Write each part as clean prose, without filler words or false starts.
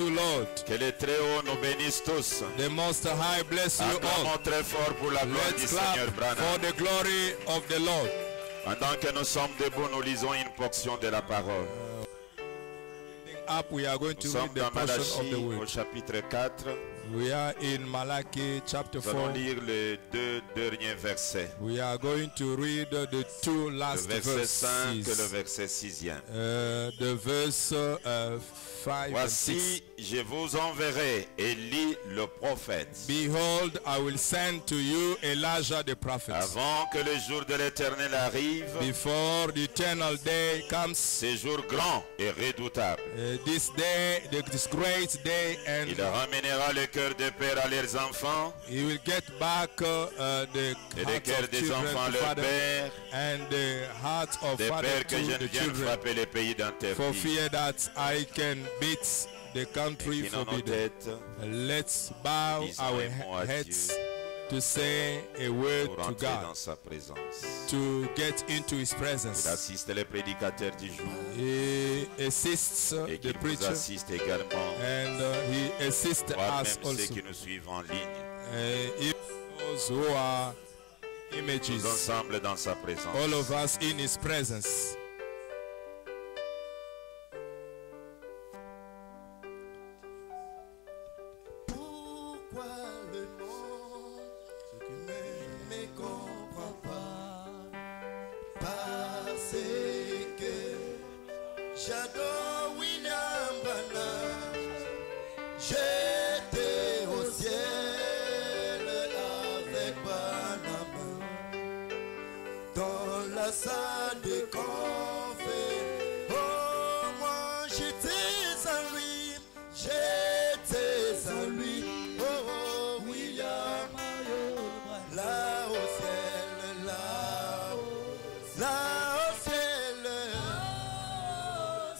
two, Lord. Que les très hauts nous bénissent tous. The Most High bless you all. Acclamons très fort pour la gloire du Let's clap Seigneur for Branham. the glory of the Lord. Pendant que nous sommes debout, nous lisons une portion de la parole. Up, we are going to Nous read sommes the dans portion of Malachie the au word. chapitre 4. We are in Malachi chapter Nous allons 4. lire les deux derniers versets. We are going to read the two Le last verset 5 et le verses. verset 6e. The verse 5 and 6. Voici, je vous enverrai Élie le prophète, Behold, I will send to you Elijah the prophet. avant que le jour de l'Éternel arrive, Before the eternal day comes, ce jour grand et redoutable. this day, this great day, and Il ramènera le cœur des pères à leurs enfants he will get back the et le hearts cœur of des children enfants to leur father, père, and the hearts of des father pères que to je ne the vienne children, frapper les pays for d'interdit. fear that I can beat the country Inclinons nos forbidden. têtes Let's bow Disons our un mot à heads Dieu to say a word pour to entrer God, dans sa présence. to get into his Il presence. assiste les prédicateurs du jour He assists et the qu'il vous preacher, assiste également, and he assists voire us même ceux also. qui nous suivent en ligne. Even those who are images, Tous ensemble dans sa présence. all of us in his presence. Pourquoi le monde ne me comprend pas? Parce que j'adore William Branham. J'étais au ciel avec Branham dans la salle de conférence. Oh, moi j'étais à lui, j'étais à lui. Oh, oh, William, là au ciel, là au ciel,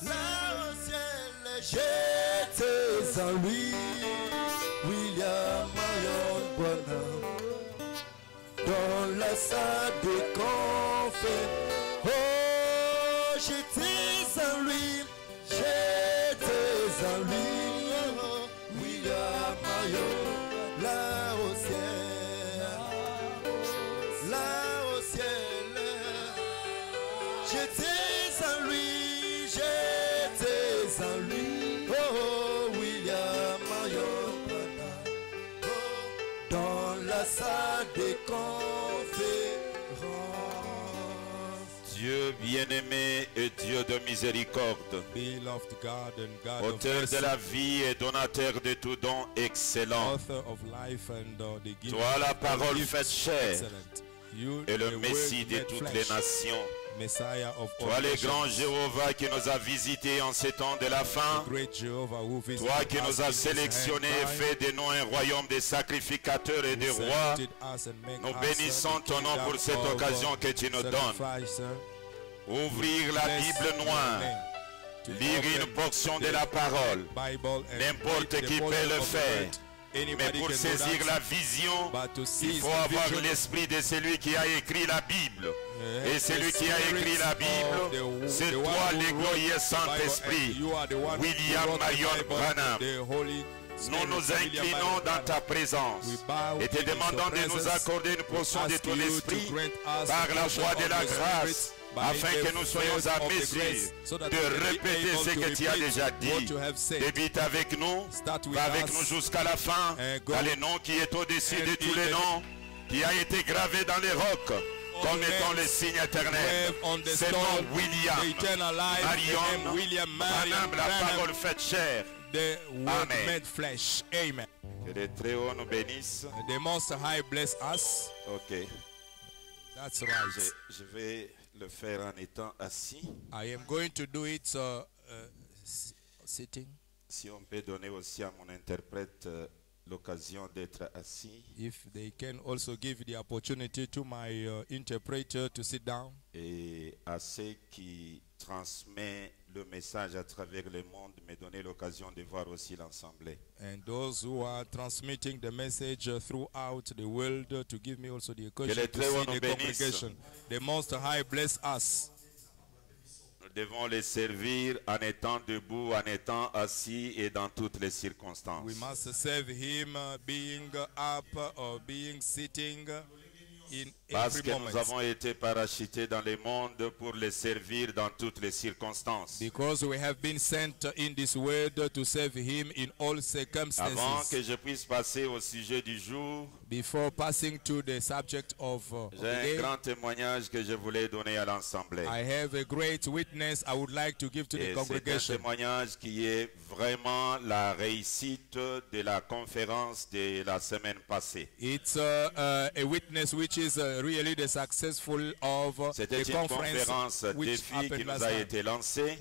là au ciel, j'étais à lui. William Marion Branham dans la salle de conférence. Oh, j'étais à lui, j'étais à lui. Oh, William Marion, là au ciel, là au ciel. J'étais à lui, j'étais à lui. Oh, William Marion Branham, oh, dans la salle de conférence. Dieu bien-aimé et Dieu de miséricorde, Beloved God and God of auteur mercy, de la vie et donateur de tout don excellent. author of life and the giver Toi la of parole gifts faite chair excellent. You, et le the Messie word de made toutes flesh, les nations. Messiah of all Toi le nations. grand Jéhovah qui nous a visités en ces temps de la fin. Great Jehovah who visited Toi qui us nous in as his sélectionnés et hand fait de nous un royaume de sacrificateurs et de time, rois. selected us and make Nous us bénissons the ton nom kingdom pour cette of occasion que tu nous donnes. sacrifice. Ouvrir la Bless Bible your noire, name. To lire open une portion de the la parole. Bible and N'importe read the qui peut portion le of the faire. word. Mais Anybody pour can do saisir that, la vision, but to il seize faut the avoir vision, l'esprit de celui qui a écrit la Bible. Et the celui qui a écrit la Bible, c'est the toi one who le wrote glorieux the Bible, and Saint-Esprit. you are the one who William wrote the Marion Bible, Branham. the Holy Nous Spirit, nous William inclinons Marion dans Branham. ta présence We bow et te in your demandons de nous presence. accorder une portion de Ask ton you to esprit grant us par a la portion voie de of la your grâce, spirit by afin the que nous soyons force à of the mesure grace, so that de we can be répéter able ce to que tu as repeat déjà what dit. you have said. Débute avec nous, Start with va avec us nous jusqu'à la fin, and go. dans le nom qui est au-dessus And de tous in les the- noms, qui a été gravé dans les rocs, comme étant le signe éternel. Grave on the C'est stone, nom William, the eternal life, the name Marion, William Branham, Marion la Branham, parole faite chair. the word Amen. made flesh. Amen. Que les très hauts nous bénissent. The Most High bless us. Ok, That's right. je vais le faire en étant assis. I am going to do it sitting. Si on peut donner aussi à mon interprète l'occasion d'être assis If they can also give the opportunity to my interpreter to sit down, et à ceux qui transmettent le message à travers le monde, me donner l'occasion de voir aussi l'assemblée. and those who are transmitting the message throughout the world to give me also the occasion les to très hauts see nous the bénissent. congregation. The Most High bless us. Nous Nous devons les servir en étant debout, en étant assis et dans toutes les circonstances. We must serve him being up or being sitting in Parce every que moment. nous avons été parachutés dans le monde pour les servir dans toutes les circonstances. Because we have been sent in this world to serve him in all Avant circumstances. que je puisse passer au sujet du jour, Before passing to the subject of the j'ai un day, grand témoignage que je voulais donner à l'Assemblée. I have a great witness I would like to give to the Et c'est un congregation. témoignage qui est vraiment la réussite de la conférence de la semaine passée. It's a witness which is really the successful of C'était the une conference conférence which défi qui happened nous last a time. été lancée.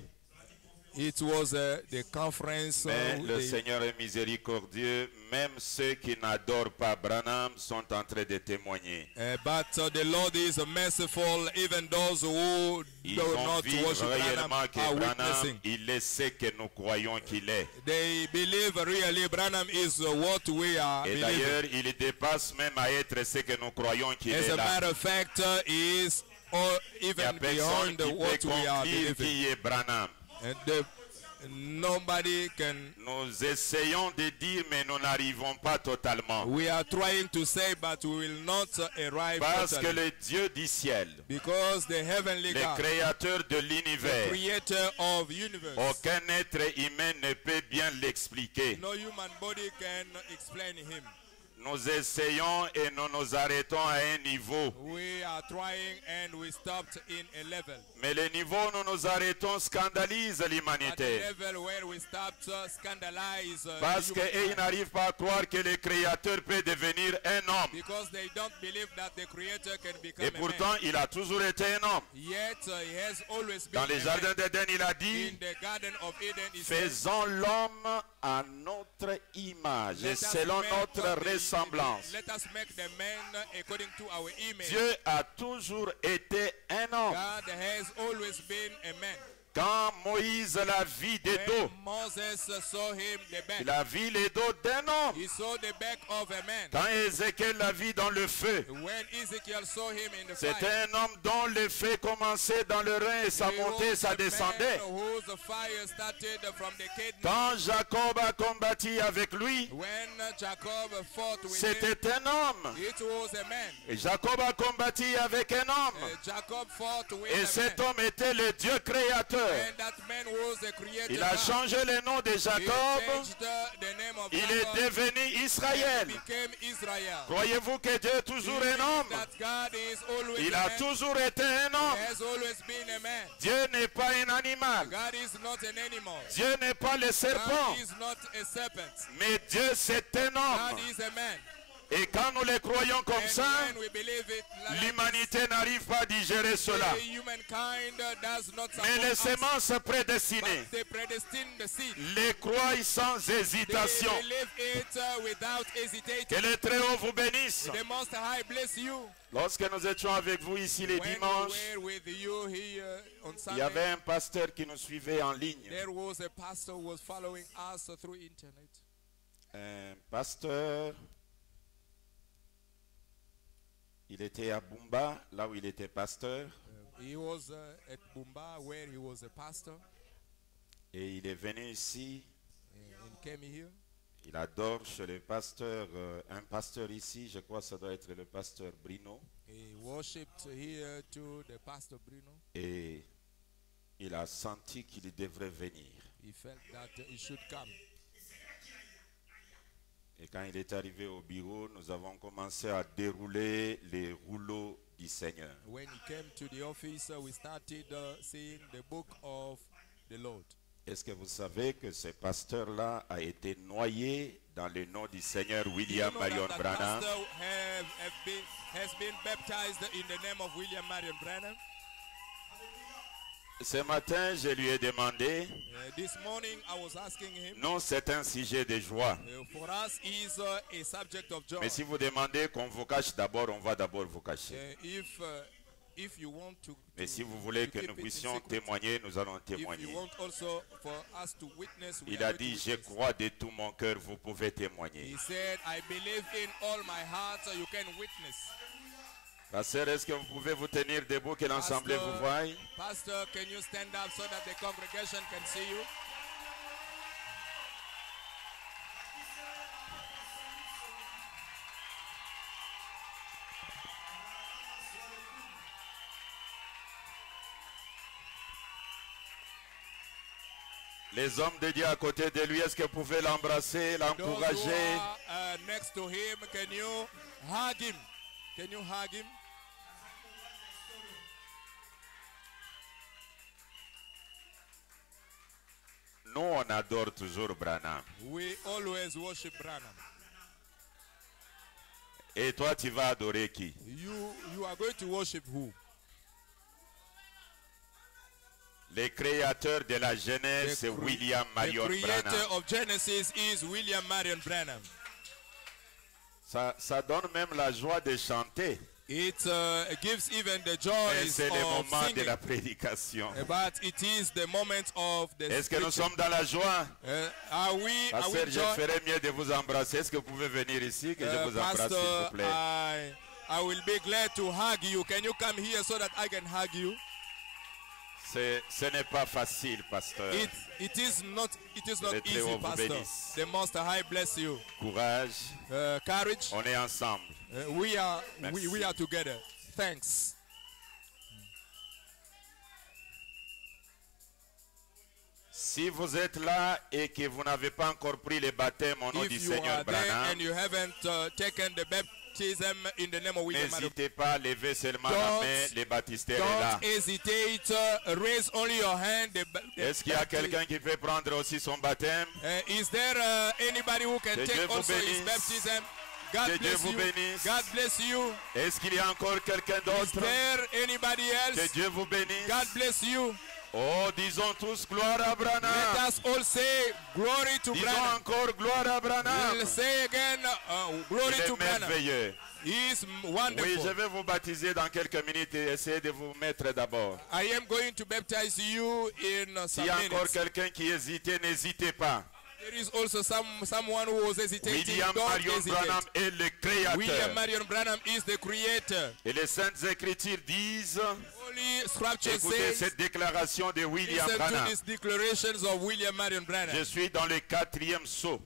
It was the conference. Mais le the- Seigneur est miséricordieux. Même ceux qui n'adorent pas Branham sont en train de témoigner. but the Lord is merciful. Even those who Ils do vont not vivre worship Branham réellement que are Branham, witnessing. il est ce que nous croyons qu'il est. They believe really Branham is what we are Et believing. d'ailleurs, il dépasse même à être ce que nous croyons qu'il As est a là. matter of fact, he is Il n'y a even personne beyond qui what peut we are conclure believing. qui est Branham. And nobody can. Nous essayons de dire, mais nous n'arrivons pas totalement. We are trying to say, but we will not arrive Parce que totally. le Dieu du ciel, Because the heavenly le God, créateur de the l'univers, creator of universe, aucun être humain ne peut bien l'expliquer. no human body can explain him. Nous essayons et nous nous arrêtons à un niveau. We are trying and we stopped in a level. Mais le niveau où nous nous arrêtons scandalise At the l'humanité. level where we stopped scandalize Parce the human qu'ils kind. n'arrivent pas à croire que le créateur peut devenir un homme. Because they don't believe that the creator can become Et a man. pourtant, il a toujours été un homme. Yet he has always been Dans les a jardins man. d'Éden, il a dit, In the Garden of Eden, he said, faisons l'homme à notre image et "Let us selon make notre the- ressemblance. Let us make the man according to our image." Dieu a toujours été un homme. God has always been a man. Quand Moïse la vit des dos, When Moses saw him the back, il a vu les dos d'un homme. he saw the back of a man. Quand Ézéchiel la vit dans le feu, When Ezekiel saw him in the c'était fire, un homme dont le feu commençait dans le rein et ça he montait, was ça a descendait. man whose fire started from the kidney. Quand Jacob a combattu avec lui, When Jacob fought with him, c'était un homme. it was a man. Et Jacob a combattu avec un homme. Jacob fought with Et a cet man. homme était le Dieu créateur. And that man was the creator. Il a God. changé le nom de He Jacob. changed the name of Il est Jacob devenu and Israël. became Israel. Croyez-vous que Dieu est toujours un homme? That God is always Il a a man. toujours été un homme. He has always been a man. Dieu n'est pas un animal. God is not an animal. Dieu n'est pas le serpent. God is not a serpent. Mais Dieu, c'est un God homme. is a man. Et quand nous le croyons comme And ça, when we believe it, like l'humanité n'arrive pas à digérer cela. the humankind does not Mais les support us, semences prédestinées, but they predestine the seed. les croient sans They hésitation. believe it without hesitating. Que le Très-Haut vous bénisse. The Most High bless you. Lorsque nous étions avec vous ici les When dimanches, we were with you here on il y Sunday, avait un pasteur qui nous suivait en ligne. there was a pastor who was following us through internet. Un pasteur, il était à Bumba, là où il était pasteur, He was at Bumba where he was a pastor et il est venu ici. and came here. Il adore chez le pasteur, un pasteur ici, je crois que ça doit être le pasteur Bruno, He worshipped here to the pastor Bruno. et il a senti qu'il devrait venir. He felt that he should come. Et quand il est arrivé au bureau, nous avons commencé à dérouler les rouleaux du Seigneur. When he came to the office, we started seeing the book of the Lord. Est-ce que vous savez que ce pasteur-là a été noyé dans le nom du Seigneur William You know Marion that that Branham? pastor has been baptized in the name of William Marion Branham. Ce matin, je lui ai demandé, This morning I was asking him, non, c'est un sujet de joie. for us is a subject of joy. Mais si vous demandez qu'on vous cache d'abord, on va d'abord vous cacher. If you want to, Mais si vous voulez to que keep nous it puissions secret, témoigner, nous allons if you témoigner. want also for us to witness, we Il are a going to dit, je witness. crois de tout mon cœur, vous pouvez témoigner. He said, I believe in all my heart, so you can witness. Pasteur, est-ce que vous pouvez vous tenir debout, que l'ensemble vous voie? Pastor, can you stand up so that the congregation can see you? Les hommes de Dieu à côté de lui, est-ce que vous pouvez l'embrasser, Those who l'encourager? are next to him, can you hug him? Can you hug him? Nous, on adore toujours Branham. We always worship Branham. Et toi, tu vas adorer qui? You are going to worship who? Le créateur de la Genèse, c'est William The Marion creator Branham. of Genesis is William Marion Branham. Ça donne même la joie de chanter. It gives even the joy Et c'est le of moment de singing. la prédication. But it is the moment of the Est-ce que nous preaching. sommes dans la joie? Are we Pasteur, je joy? ferais mieux de vous embrasser. Est-ce que vous pouvez venir ici, que je vous embrasse, s'il vous Pastor, plaît? I will be glad to hug you. Can you come here so that I can hug you? Ce n'est pas facile, pasteur. It is not Le easy, Très-Haut vous Pastor. bénisse. The Most High bless you. Courage. Courage. On est ensemble. We are Merci. together. Thanks. Si vous êtes là et que vous n'avez pas encore pris le baptême au nom du If you Seigneur are there Branham, and you haven't taken the baptism in the name of William Marion, n'hésitez pas à lever seulement la Don't- main. Le baptistère est là. don't hesitate. Raise only your hand. Est-ce qu'il y a quelqu'un qui peut prendre aussi son baptême? Is there anybody who can Que take Dieu vous also his bénisse. baptism? God Que Dieu bless vous you. bénisse. God bless you. Est-ce qu'il y a encore quelqu'un Is d'autre? there anybody Que else? Dieu vous bénisse. God bless you. Oh, disons tous gloire à Let Branham. us all say glory to Disons Branham. encore gloire à Branham. We'll say again glory Il to est Branham. merveilleux. He is Oui, wonderful. je vais vous baptiser dans quelques minutes et essayez de vous mettre d'abord. I am going to baptize you in some S'il y a encore minutes. quelqu'un qui hésite, n'hésitez pas. There is also someone who was hesitating. William Don't Marion hesitate. Branham est le William créateur. Marion Branham is the creator. Et les Saintes Écritures disent, Holy Scripture écoutez says, cette déclaration de William listen to Branham. these declarations of William Marion Branham Je suis dans le 4e sceau,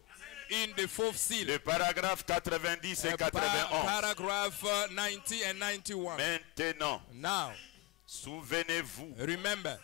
in the fourth seal. le paragraphe 90 et 91. Paragraph 90 and 91. Maintenant, Now, souvenez-vous, remember,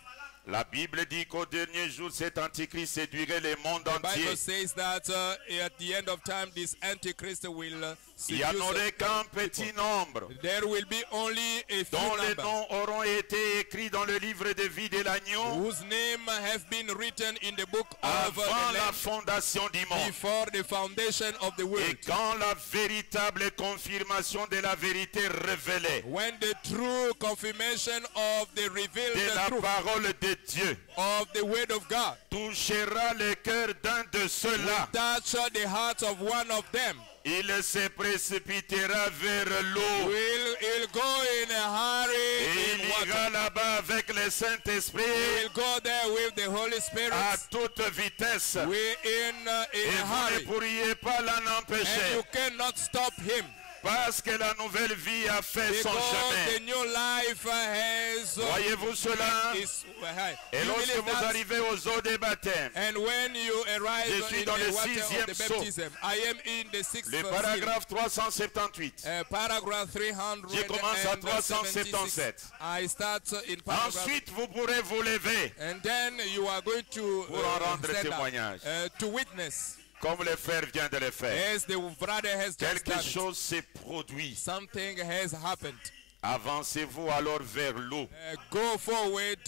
la Bible dit qu'au dernier jour, cet antichrist séduirait le monde the entier. Bible says that at the end of time, this Antichrist will Il n'y en seduce aurait qu'un petit nombre There will be only a few dont les number noms auront été écrits dans le livre de vie de l'agneau whose name have been written in the book of avant the la Lamb fondation du monde. before the foundation of the Et world. quand la véritable confirmation de la vérité révélée When the true confirmation of the revealed de la truth parole de Dieu of the word of God touchera le cœur d'un de ceux-là, touch the heart of one of them, il se précipitera vers l'eau he'll go in a hurry et il in water. ira là-bas avec le Saint-Esprit He'll go there with the Holy Spirit. à toute vitesse. We're in a Et vous ne hurry, pourriez pas l'en and empêcher you cannot stop him parce que la nouvelle vie a fait son because the chemin. new life has. Voyez-vous cela? Et You lorsque believe vous that? arrivez aux eaux des baptêmes, And when you arrive Je suis in dans the le water of sixième the sceau. baptism, I am in the sixth le seal. paragraphe 378. Paragraph Je commence à 376. 377. I start in paragraph. Ensuite, vous pourrez vous lever And then you are going to pour en rendre stand up, témoignage, to witness, comme le frère vient de le faire. as the brother has just Quelque done it. chose s'est produit. Something has happened. Avancez-vous alors vers l'eau Go forward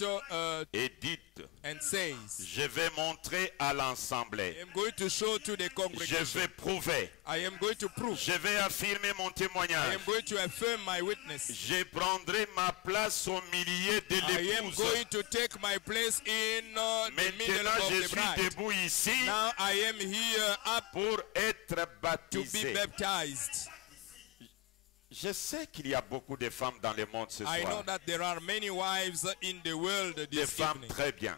et dites, and says, je vais montrer à l'assemblée, I am going to show to the je congregation. vais prouver, I am going to prove. je vais affirmer mon I témoignage. am going to affirm my witness. Je prendrai ma place au milieu de I am l'épouse. going to take my place in the middle Maintenant, of je the suis bride. debout ici Now I am here up pour être to baptisé. be baptized. Je sais qu'il y a beaucoup de femmes dans le monde ce I know soir. that there are many wives in the world Des this femmes evening. très bien.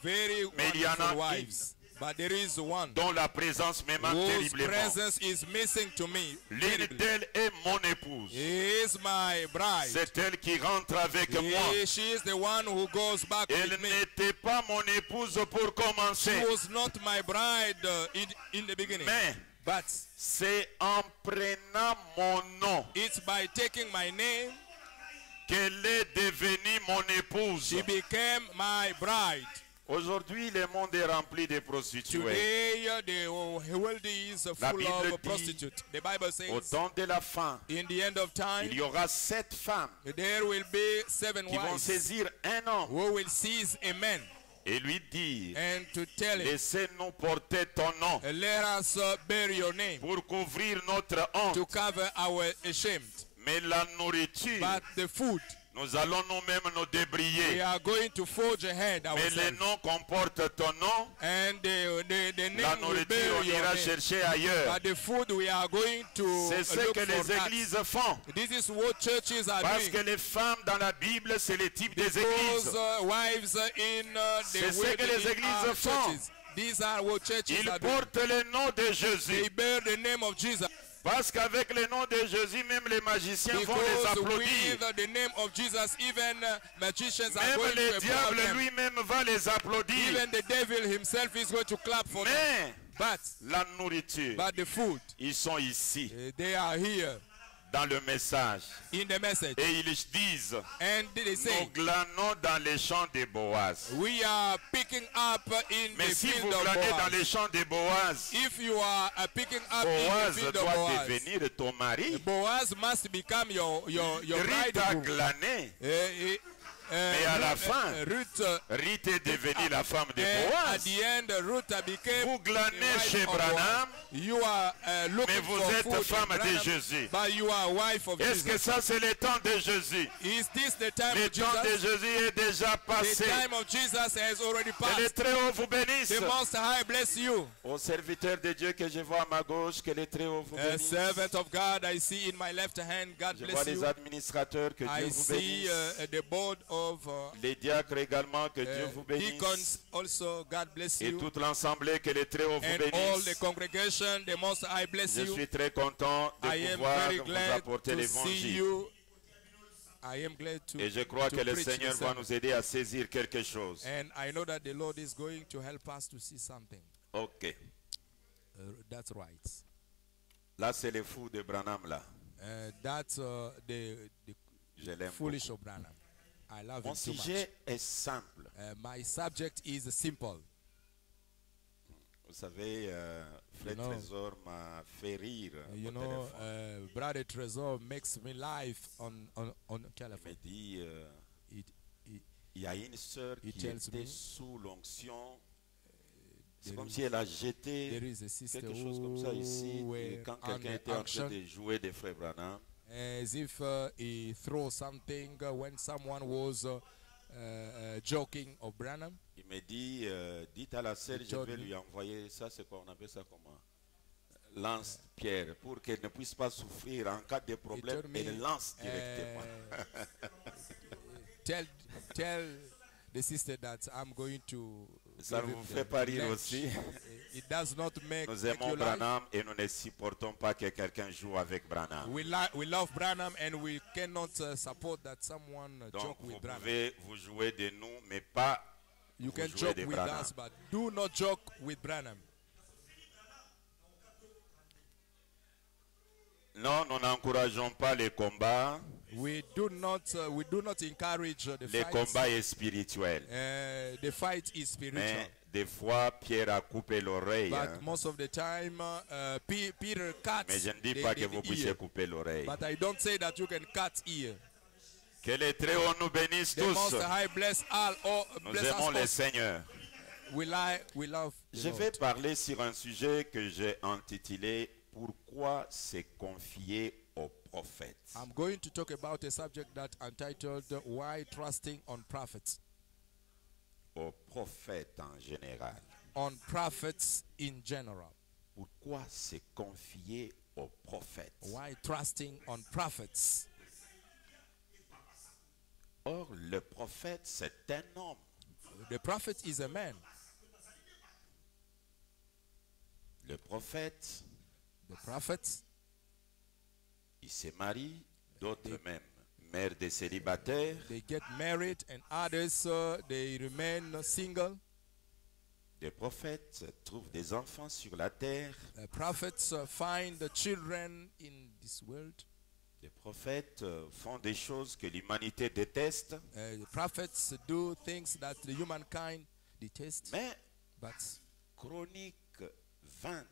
Very Mais il y en wonderful a wives. But there is one dont la présence me manque whose terriblement. presence is missing to me. L'une terribly. d'elles est mon épouse. He is my bride. C'est elle qui rentre avec moi. She is the one who goes back Elle with me. n'était pas mon épouse pour She commencer. was not my bride in the beginning. Mais But c'est en prenant mon nom it's by taking my name, qu'elle est devenue mon épouse. she became my bride. Aujourd'hui, le monde est rempli de prostituées. Today, the world is La full Bible of dit, prostitutes. The Bible Au says, temps de la fin, in the end of time, il y aura 7 femmes there will be 7 qui vont wives saisir un homme who will seize a man et lui dire, and to tell him, laissez-nous porter ton nom let us bear your name pour couvrir notre to honte. cover our shame. Mais la nourriture, But the food, nous allons nous-mêmes nous we débrouiller. are going to forge ahead Mais le ourselves. nom comporte ton nom. And the La name will nourriture, bear on your ira name. chercher ailleurs. But the food we are going to C'est ce look que for les that. églises font. This is what churches are Parce que doing. les femmes dans la Bible, c'est le type des Those églises. wives in C'est the ce que les wedding églises are font. churches. These are what churches Ils are doing. portent le nom de They Jésus. bear the name of Jesus. Parce qu'avec le nom de Jésus, même les magiciens vont les Because applaudir. with the name of Jesus, even magicians are Même going le to diable applaud them. lui-même va les applaudir. Even the devil himself is going to clap for them. Mais But la nourriture, the food, ils sont ici they are here dans le message. in the message. Et ils disent, And they nous say, glanons dans les champs de Boaz. we are picking up in Mais the si vous field of glanez dans Boaz. les champs de Boaz, If you are picking up in the Boaz field of doit Boaz, devenir ton mari. Boaz must become your Ruth a bridegroom. glané, mais à la fin, Ruth, Ruth est devenue la femme de at Boaz. the end, Ruth became Vous glanez the wife chez of Branham, Boaz. You are looking mais vous for êtes food in femme de Branham, Jésus. but you are wife of Est-ce que Jesus. ça c'est le temps de Jésus? Is this the time Le of temps de Jesus? Jésus est déjà The passé. time of Jesus has already Que le passed. Très-Haut vous bénisse. The Most High bless you. Au serviteur de Dieu que je vois à ma gauche, que le Très-Haut vous A bénisse. servant of God I see in my left hand. God Je vois bless les you. administrateurs, que I Dieu vous see bénisse. the board of Les diacres également, que Dieu vous bénisse. deacons also. God bless Et you. toute l'assemblée, que le Très-Haut vous And all the bénisse. congregation, the Most High bless Je you. suis très content de I am pouvoir very vous glad apporter to see l'évangile. you. I am glad to, Et je crois to que le preach Seigneur the va sermon. nous aider à saisir quelque chose. And I know that the Lord is going to help us to see something. Ok. That's right. Là, c'est le fou de Branham, là. That's the Je l'aime foolish beaucoup. of Branham. I love Mon him too much. sujet est simple. My subject is simple. Vous savez, Frère know- Trésor m'a fait rire You au know, téléphone. Brother Trésor makes me laugh on Il me telephone. dit, It, il y a une sœur He qui tells était me, sous l'onction. C'est there comme is- si elle a jeté there is a sister quelque chose comme ça ici. who Et were quand on quelqu'un the était en train action, de jouer des Frères Branham, as if he throws something when someone was joking of Branham. il me dit, dites à la sœur, He je told vais me- lui envoyer ça, c'est quoi, on appelle ça comment? Lance-pierre, pour qu'elle ne puisse pas souffrir en cas de problème, told me, elle lance directement. Tell the sister that I'm going to. Ça give vous it fait the pas rire lunch. aussi? It does not make Nous make aimons you laugh. Branham et nous ne supportons pas que quelqu'un joue avec Branham. We love Branham and we cannot support that someone Donc joke vous with Branham. pouvez vous jouer de nous, mais pas You vous can jouer joke de with Branham. us, but do not joke with Branham. Non, nous n'encourageons pas les combats. We do not encourage the Les fight. combats est spirituel. The fight is spiritual. Mais des fois, Pierre a coupé l'oreille. But hein. most of the time, Peter cuts Mais je ne dis the, pas the- que vous the puissiez ear. couper l'oreille. But I don't say that you can cut ear. Que les Très-Hauts nous bénissent The tous. Most High bless all. Nous Bless aimons us le all. Seigneur. We love the Je Lord. vais parler sur un sujet que j'ai intitulé « Pourquoi se confier au prophète ?» I'm going to talk about a subject that entitled "Why Trusting on Prophets." Au prophète en général. On prophets in general. Pourquoi se confier au prophète? Why trusting on prophets? Or, le prophète, c'est un homme. The prophet is a man. Le prophète, The prophets, il se marie, d'autres même, mères des célibataires. they get married, and others, they remain single. Des prophètes trouvent des enfants sur la terre. Prophets find the children in this world. Des prophètes font des choses que l'humanité déteste. The prophets do things that the humankind detest. Mais But Chronique 20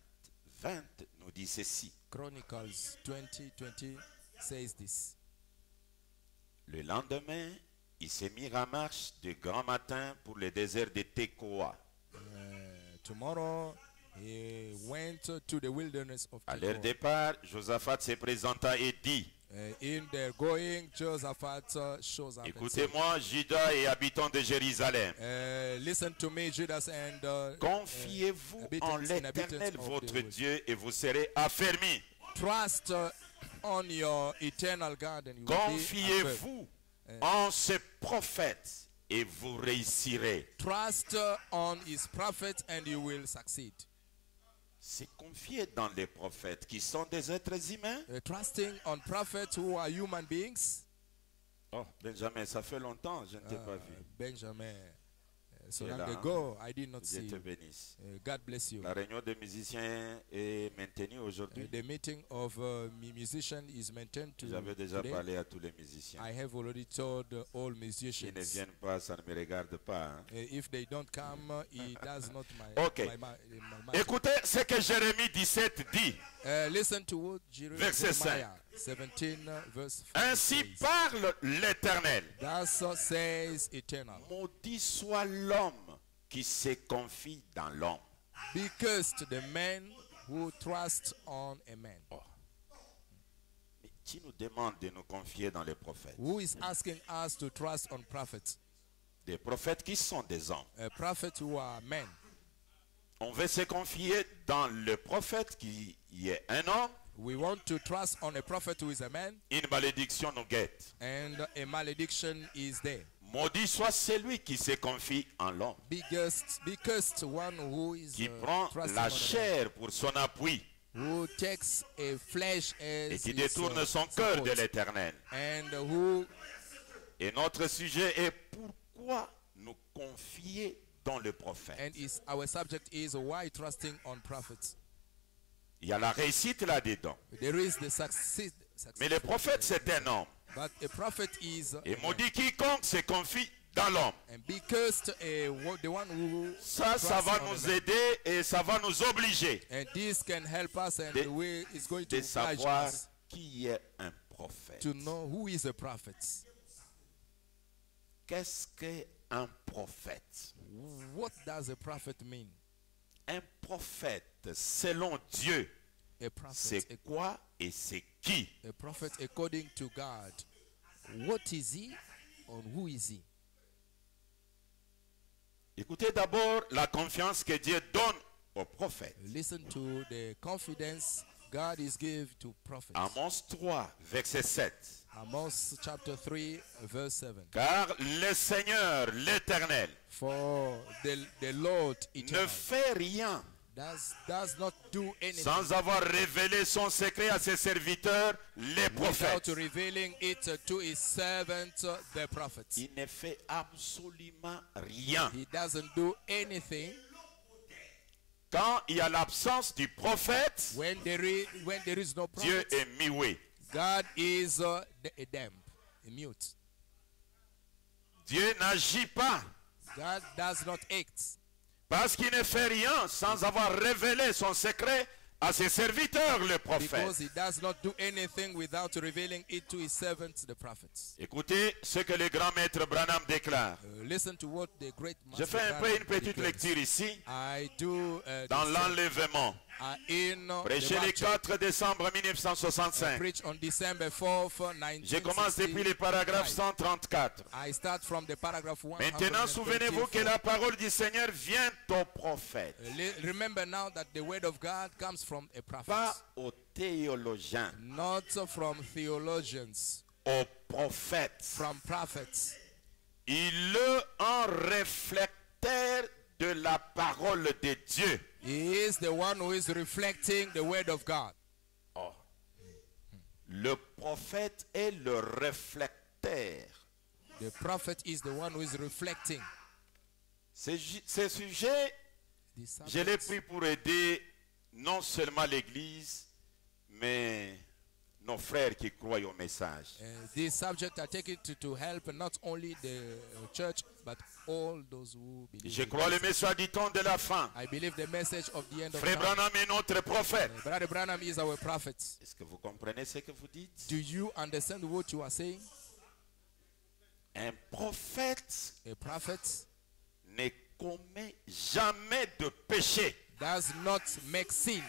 nous dit ceci. Chronicles 20:20 says this. Le lendemain, il s'est mis en marche de grand matin pour le désert de Tekoa. Tomorrow he went to the wilderness of À leur Tekoa. départ, Josaphat se présenta et dit, In their going, Josaphat shows up. And says, écoutez-moi, Judas et habitants de Jérusalem, listen to me, Judas, and confiez-vous en inhabitants l'Éternel, of the votre world. Dieu, et vous serez affermis. Trust on your eternal God, and you will be affirmed. Confiez-vous en ce prophète, et vous réussirez. Trust on his prophet, and you will succeed. C'est confier dans les prophètes qui sont des êtres humains. Trusting on prophets who are human beings. Oh, Benjamin, ça fait longtemps, je ne t'ai pas vu. Benjamin, so Il est long là, hein? ago, I did not Dieu see te you. bénisse. God bless you. La réunion des musiciens est maintenue aujourd'hui. The meeting of musicians is maintained J'avais déjà today. parlé à tous les musiciens. I have already told all S'ils ne musicians. viennent pas, ça ne me regarde pas. Hein. If they don't come, it does not my, Ok. my matter. Écoutez ce que Jérémie 17 dit. Listen to what Verset Jeremiah 17 verse 5 Ainsi says. parle l'Éternel. Thus says Eternal. Maudit soit l'homme qui se confie dans l'homme. Be cursed the man who trusts on a man. Mais qui nous demande de nous confier dans les prophètes? Who is asking us to trust on prophets? Des prophètes qui sont des hommes. Prophets who are men. On veut se confier dans le prophète qui est un homme. We want to trust on a prophet who is a man, Une malédiction nous guette. and a malediction is there. Maudit soit celui qui se confie en l'homme, Be cursed one who is qui prend trusting la on a man, chair pour son appui who takes a flesh et as qui his, détourne son cœur support, de l'Éternel. and who Et notre sujet est pourquoi nous confier dans le prophète. and our subject is why trusting on prophets. Il y a la réussite là-dedans. There is the success. Mais le prophète, c'est un homme. But a prophet is Et a man. maudit quiconque se confie dans l'homme. And be cursed the one who Ça trusts va on a nous man. aider et ça va nous obliger And this can help us, and de- it's going to de oblige savoir us qui est un prophète. to know who is a prophet. Qu'est-ce qu'un prophète? What does a prophet mean? Un prophète, selon Dieu, A prophet, c'est quoi et c'est qui? a prophet according to God. What is he, and who is he? Écoutez d'abord la confiance que Dieu donne aux prophètes. Listen to the confidence God is give to prophets. Amos 3, verset 7. Amos chapter 3, verse 7. Car le Seigneur, l'Éternel, For the Lord ne eternal fait rien does not do anything sans avoir révélé son secret à ses serviteurs, les without prophètes. revealing it to his servants, the prophets. Il ne fait absolument rien. He doesn't do anything Quand il y a l'absence du prophète, when there is no Dieu prophet. est muet. God is a damp, a mute. Dieu n'agit pas God does not act parce qu'il ne fait rien sans avoir révélé son secret à ses serviteurs, les because prophètes. he does not do anything without revealing it to his servants, the prophets. Écoutez ce que le grand maître Branham déclare. Listen to what the great Je master fais un peu Branham une petite declares. lecture ici I do dans this, l'enlèvement. in Prêché the le rapture. 4 décembre 1965. Preach on December 4th, Je commence depuis le paragraphe 1965. 134. I start from the paragraph 1. Maintenant, souvenez-vous que la parole du Seigneur vient au prophète, Remember now that the word of God comes from a prophet, pas aux théologiens, not from theologians, aux prophètes. from prophets. Il est un réflecteur de la parole de Dieu. He is the one who is reflecting the word of God. Oh. Le prophète est le réflecteur. The prophet is the one who is reflecting. Ces sujets, The je l'ai subject. pris pour aider non seulement l'Église, mais nos frères qui croient au message. This subject I take it to help not only the church but all those who believe. Je in crois le Christ. message du temps de la fin. I believe the message of the end of Frère time. Branham est notre prophète. Brother Branham is our prophet. Est-ce que vous comprenez ce que vous dites? Do you understand what you are saying? Un prophète A prophet ne commet jamais de péché. does not make sin.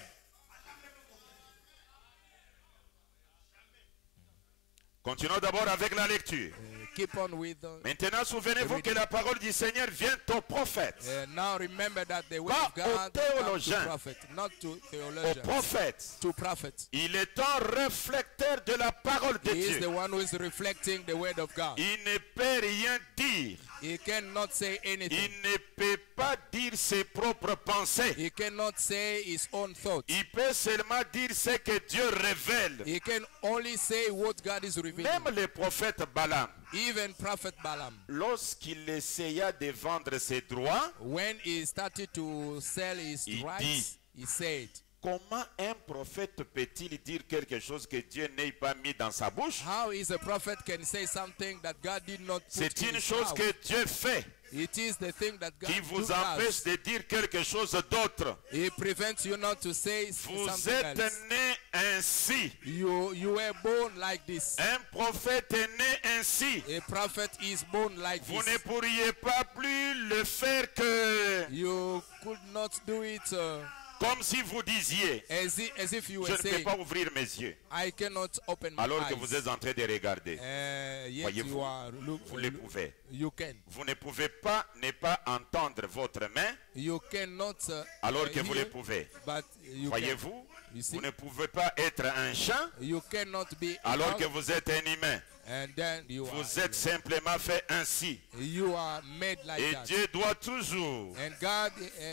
Continuons d'abord avec la lecture. Keep on with. Maintenant, souvenez-vous que la parole du Seigneur vient au prophète. Now remember that the word Pas of God au comes to théologien. prophet, not to Au theologians, prophète. to prophets. Il est un réflecteur de la parole de He is the Dieu. one who is reflecting the word of God. Il ne peut rien dire. He cannot say anything. Il ne peut pas dire ses propres pensées. He cannot say his own thoughts. Il peut seulement dire ce que Dieu révèle. He can only say what God is revealing. Même le prophète Balaam, Even Prophet Balaam, lorsqu'il essaya de vendre ses droits, when he started to sell his Il rights, dit, he said, comment un prophète peut-il dire quelque chose que Dieu n'ait pas mis dans sa bouche? how is a prophet can say something that God did not put C'est in une his chose mouth? que Dieu fait It is the thing that God qui vous does. empêche de dire quelque chose d'autre. He prevents you not to say Vous something êtes else. né ainsi. You were born like this. Un prophète est né ainsi. A prophet is born like Vous this. ne pourriez pas plus le faire que You could not do it comme si vous disiez, as if you je were ne peux saying, pas ouvrir mes yeux, I cannot open my alors que eyes. vous êtes en train de regarder. Yet Voyez-vous, you are Vous le pouvez. you can. Vous ne pouvez pas ne pas entendre votre main, You cannot alors que vous le hear, pouvez. but you can. Voyez-vous, You see? vous ne pouvez pas être un chien, You cannot be a alors dog, que vous êtes un humain. and then you Vous êtes simplement fait ainsi. are made like Et that. Dieu doit toujours, And God,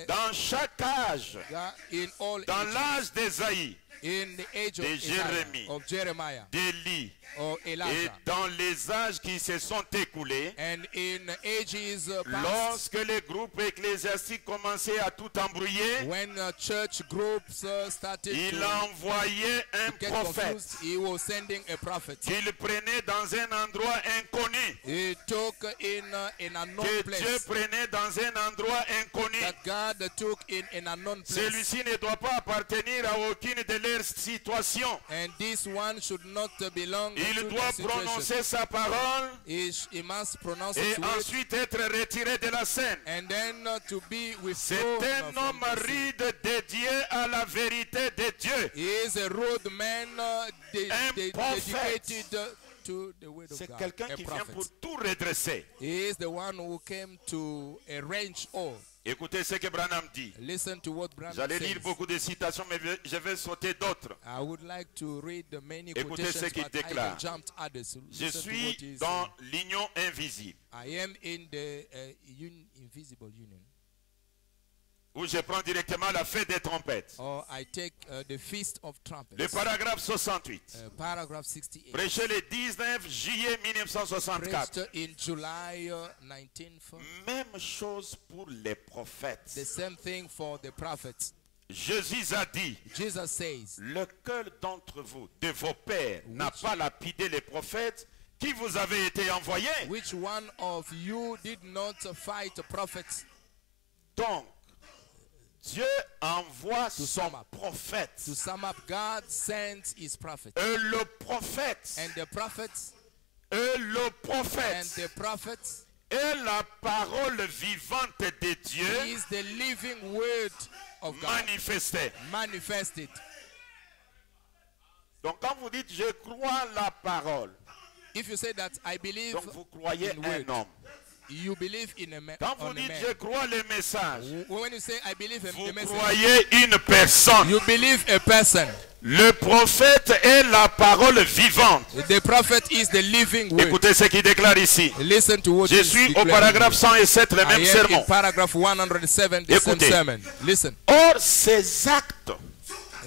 dans chaque âge, God in all dans ages, l'âge d'Ésaïe, in the age of de Isaiah, Jérémie, of Jeremiah, d'Élie, or et Elijah, dans les âges qui se sont écoulés, and in ages past, lorsque les groupes ecclésiastiques commençaient à tout embrouiller, when church groups started il to envoyait un get prophète confused, he was sending a prophet. qu'il prenait dans un endroit inconnu, He took in an unknown que Dieu place, prenait dans un endroit inconnu. that God took in an unknown place. Celui-ci ne doit pas appartenir à aucune de leurs situations. And this one should not belong Il to doit the situation. prononcer sa parole He must pronounce et his word, ensuite être retiré de la scène. and then to be C'est withdrawn un from homme the scene. ride dédié à la vérité de Dieu. He is a roadman Un prophète. dedicated to the word of C'est God. quelqu'un A qui vient prophet. pour tout redresser. He is the one who came to arrange all. Écoutez ce que Branham dit. Listen to what Branham J'allais says. lire beaucoup de citations, mais je vais sauter d'autres. I would like to read the many Écoutez ce quotations, qu'il but I déclare. jumped others. Je Listen to suis what he dans said. l'union invisible, I am in the invisible union. où je prends directement la fête des trompettes. Or I take the Feast of Trumpets. Le paragraphe 68. Paragraph 68. Prêché le 19 juillet 1964. Preached in July 19th. Même chose pour les The prophètes. same thing for the prophets. Jésus a dit, Jesus says, lequel d'entre vous, de vos pères, n'a pas lapidé les prophètes qui vous avaient été envoyés? which one of you did not fight prophets? Donc, Dieu envoie son sum up. prophète. To sum up, God sends his prophets. Et le prophète, And the prophets, et le and prophète the prophets est la parole vivante de Dieu is the living word of God manifestée. manifested. Donc quand vous dites je crois la parole, If you say that I believe donc vous croyez in un word, homme. you believe in a man. Quand vous dites je crois le message, When you say I believe in vous the message, croyez une personne. you believe a person. Le prophète est la parole vivante. The prophet is the living word. Écoutez ce qu'il déclare ici. Listen to what Je is suis au declaring paragraphe here. 107, le I même am sermon. in paragraph 107, the same Écoutez. sermon. Listen. Or, ces actes,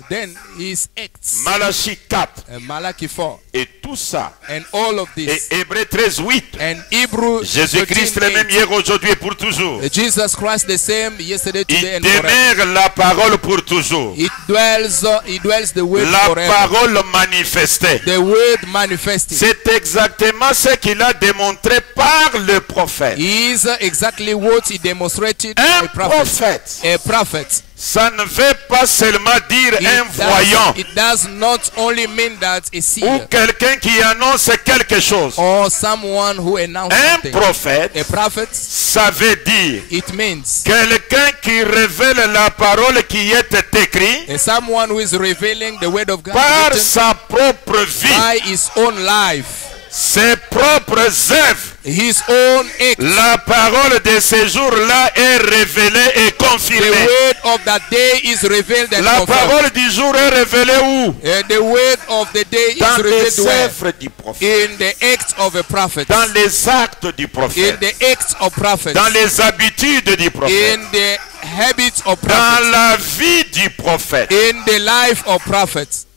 Then his acts, Malachie 4, Malachi 4, et tout ça, and all of et this, Hébreux 13, 8, and Hebrew Jésus-Christ le même 13:8. hier, aujourd'hui et pour toujours. Jesus Christ the same yesterday, today, Il and forever. demeure la parole pour toujours. He dwells the word La forever. parole manifestée. The word manifested. C'est exactement ce qu'il a démontré par le prophète. Is exactly what he demonstrated Un a prophet. prophète, A prophet. ça ne veut pas seulement dire un voyant It does not only mean that a ou seer quelqu'un qui annonce quelque chose. or someone who announced Un something. prophète, A prophet, ça veut dire it means quelqu'un qui révèle la parole qui est écrite someone who is revealing the word of God par written sa propre vie, by his own life, ses propres œuvres. his own act. La parole de ce jour-là est révélée et The confirmée. word of that day is revealed and La confirmed. parole du jour est révélée où? The word of the day is Dans revealed les where? œuvres du prophète, In the acts of a prophet. dans les actes du In prophète, the acts of prophets. dans les habitudes du prophète, In the habits of dans prophets. la vie du prophète. In the life of prophets.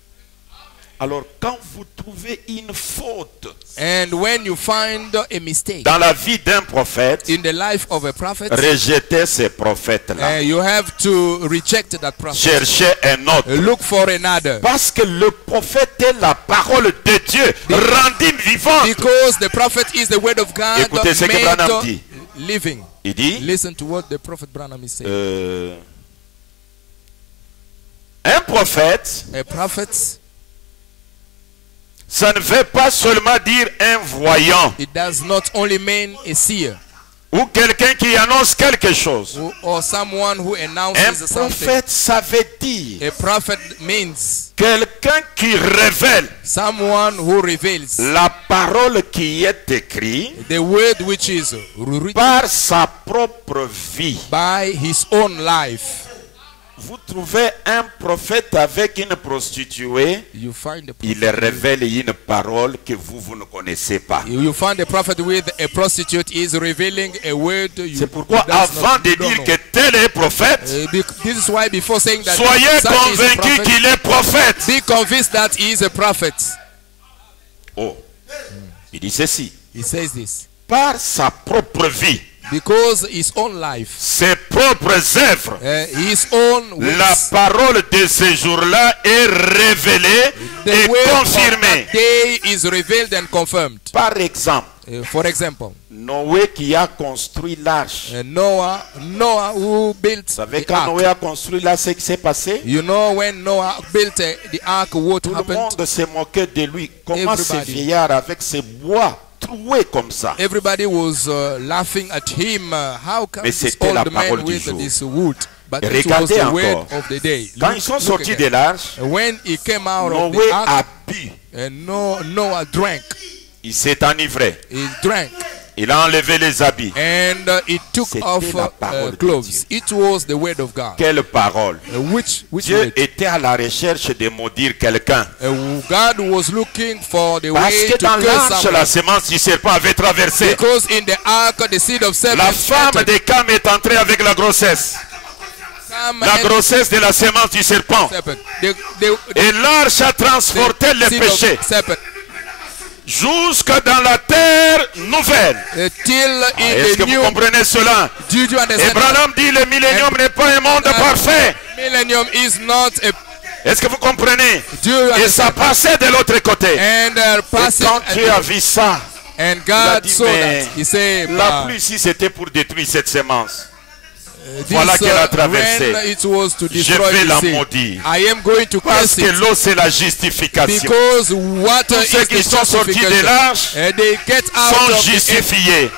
Alors, quand vous trouvez une faute And when you find a mistake dans la vie d'un prophète, in the life of a prophet, rejetez ces prophètes-là. you have to reject that prophet. Cherchez un autre. Look for another. Parce que le prophète est la parole de Dieu rendue vivante. Because the prophet is the word of God Écoutez ce que Branham dit. made living. Il dit, Listen to what the prophet Branham is saying. un prophète, A prophet, ça ne veut pas seulement dire un voyant it does not only mean a seer ou quelqu'un qui annonce quelque chose. or someone who Un announces something. prophète, ça veut dire A prophet means quelqu'un qui révèle someone who reveals la parole qui est écrite the word which is written par sa propre vie. by his own life. Vous trouvez un prophète avec une prostituée, You find the il prophet, révèle une parole que vous ne connaissez pas. you find the prophet with a prostitute is revealing a word you, C'est pourquoi you does avant not- de you don't dire know. que tel est prophète, This is why before saying that soyez such is a convaincus prophet, qu'il est prophète. be convinced that he is a prophet. Oh, il dit ceci. He says this. Par sa propre vie, Because his own life, ses propres œuvres, his own la works, parole de ce jour-là est révélée the et word of confirmée. that day is revealed and confirmed. Par exemple, For example, Noé qui a construit l'arche. Noah who built Vous savez, the quand ark. Noé a construit l'arche, ce qui s'est passé? You know when Noah built the ark, what Tout le happened? monde se moquait de lui. Comment ce Everybody. vieillard avec ses bois troués comme ça? Everybody was laughing at him. How come Mais this c'était la old man parole du with jour. this wood? But Et it was regardez the word encore. of the day. Quand Look- ils sont look sortis again. de l'arche, When he came out of Noé the a ark, bu. and Noah drank. Il s'est enivré. He drank. Il a enlevé les habits. And he took C'était off la parole de clothes. It was the word of God. Quelle parole! Which Dieu word? était à la recherche de maudire quelqu'un. God was looking for the Parce way que to dans curse l'arche, someone. la semence du serpent avait traversé. Because in the ark, the seed of serpent La femme entered. de Cam est entrée avec la grossesse. Sam La and grossesse de la semence du serpent. serpent. Et l'arche a transporté le seed of péché serpent. jusque dans la terre nouvelle. Till Est-ce in que the vous new. comprenez cela? Do you Et understand? Branham dit le millénium n'est pas un monde parfait. Millennium is not a. Est-ce que vous comprenez? Do you Et ça understand? passait de l'autre côté. And Et passing. quand Dieu a vu ça, And il a God dit, saw mais that. He said, la pluie ici c'était pour détruire cette semence. this, voilà qu'elle a traversé. when it was to Je destroy vais the la seed, maudire. I am going to Parce curse que it. l'eau c'est la justification. Because water Tous ceux is qui the sont sortis de justification. l'arche And they get out sont of the justifiés.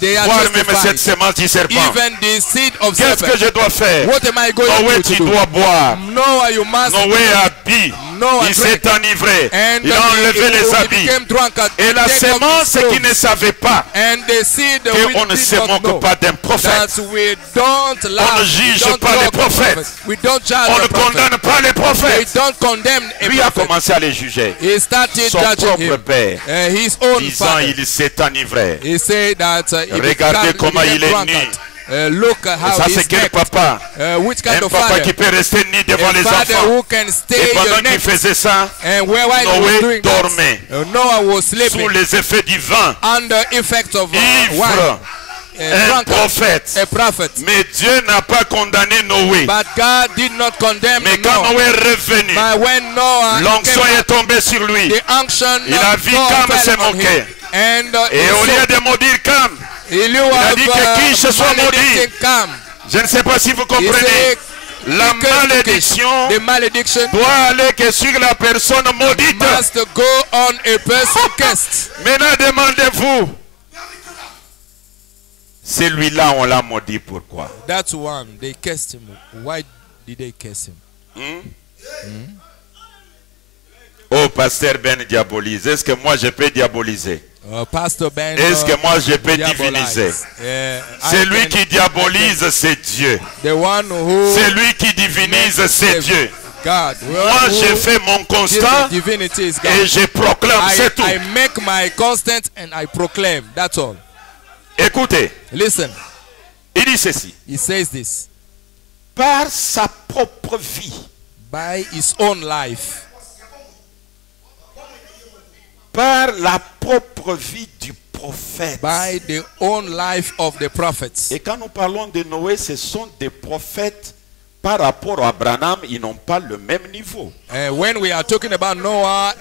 they are Voire même justified. cette semence du serpent. Even the seed of Qu'est-ce que serpent. je dois faire? What am I going Noé, to tu do? dois boire. Noah, you must. Noé a bu. Noah Il s'est drank. enivré. And Il a enlevé les he habits. became drunkard. Et la Take off his sémence qui clothes. ne savait pas And the seed which qu'on ne did se not know moque pas d'un prophète. that we don't lie, juge we don't pas les mock the prophètes. prophet. We don't judge On ne the prophet. condamne pas les We prophètes. don't condemn a Lui a prophet. commencé à les juger. He started Son judging propre him. père, His own disant father. il s'est enivré. He said that he Regardez became comment il est drunkard. Look Et how ça, he's c'est quel naked. papa? Which kind Un of papa father? qui peut rester nu devant A les father enfants. who can stay Et pendant your qu'il neck. faisait ça, And while he was Noé doing dormait that, Noah was sous sleeping les effets du vin, under effects of ivre, wine. un Drunkard, prophète. a prophet. Mais Dieu n'a pas condamné Noé. But God did not condemn Mais quand Noah. Noé est revenu, But when Noah l'onction came est out, tombée sur lui. the unction Il a of vu God Cam fell se on moquer. him. And Et au lieu de maudire Cam, il a dit que qui se soit maudit. Cam. je ne sais pas si vous He comprenez, said, la malédiction the malediction doit aller que sur la personne maudite. must go on a person cursed. Maintenant, demandez-vous, celui-là, on l'a maudit, pourquoi? That's one. They cursed him. Why did they curse him? Oh, pasteur Ben diabolise. Est-ce que moi je peux diaboliser? Pastor Ben. Est-ce que moi je peux diabolize. diviniser? I Celui can- qui diabolise, c'est Dieu. The one who Celui qui divinise, c'est Dieu. God. Moi, je fais mon constat Divinity is God. et je proclame, c'est tout. I make my constant and I proclaim. That's all. Écoutez, Listen. il dit ceci. He says this. Par sa propre vie, By his own life. par la propre vie du prophète. By the own life of the prophets. Et quand nous parlons de Noé, ce sont des prophètes par rapport à Branham, ils n'ont pas le même niveau. When we are talking about Noah,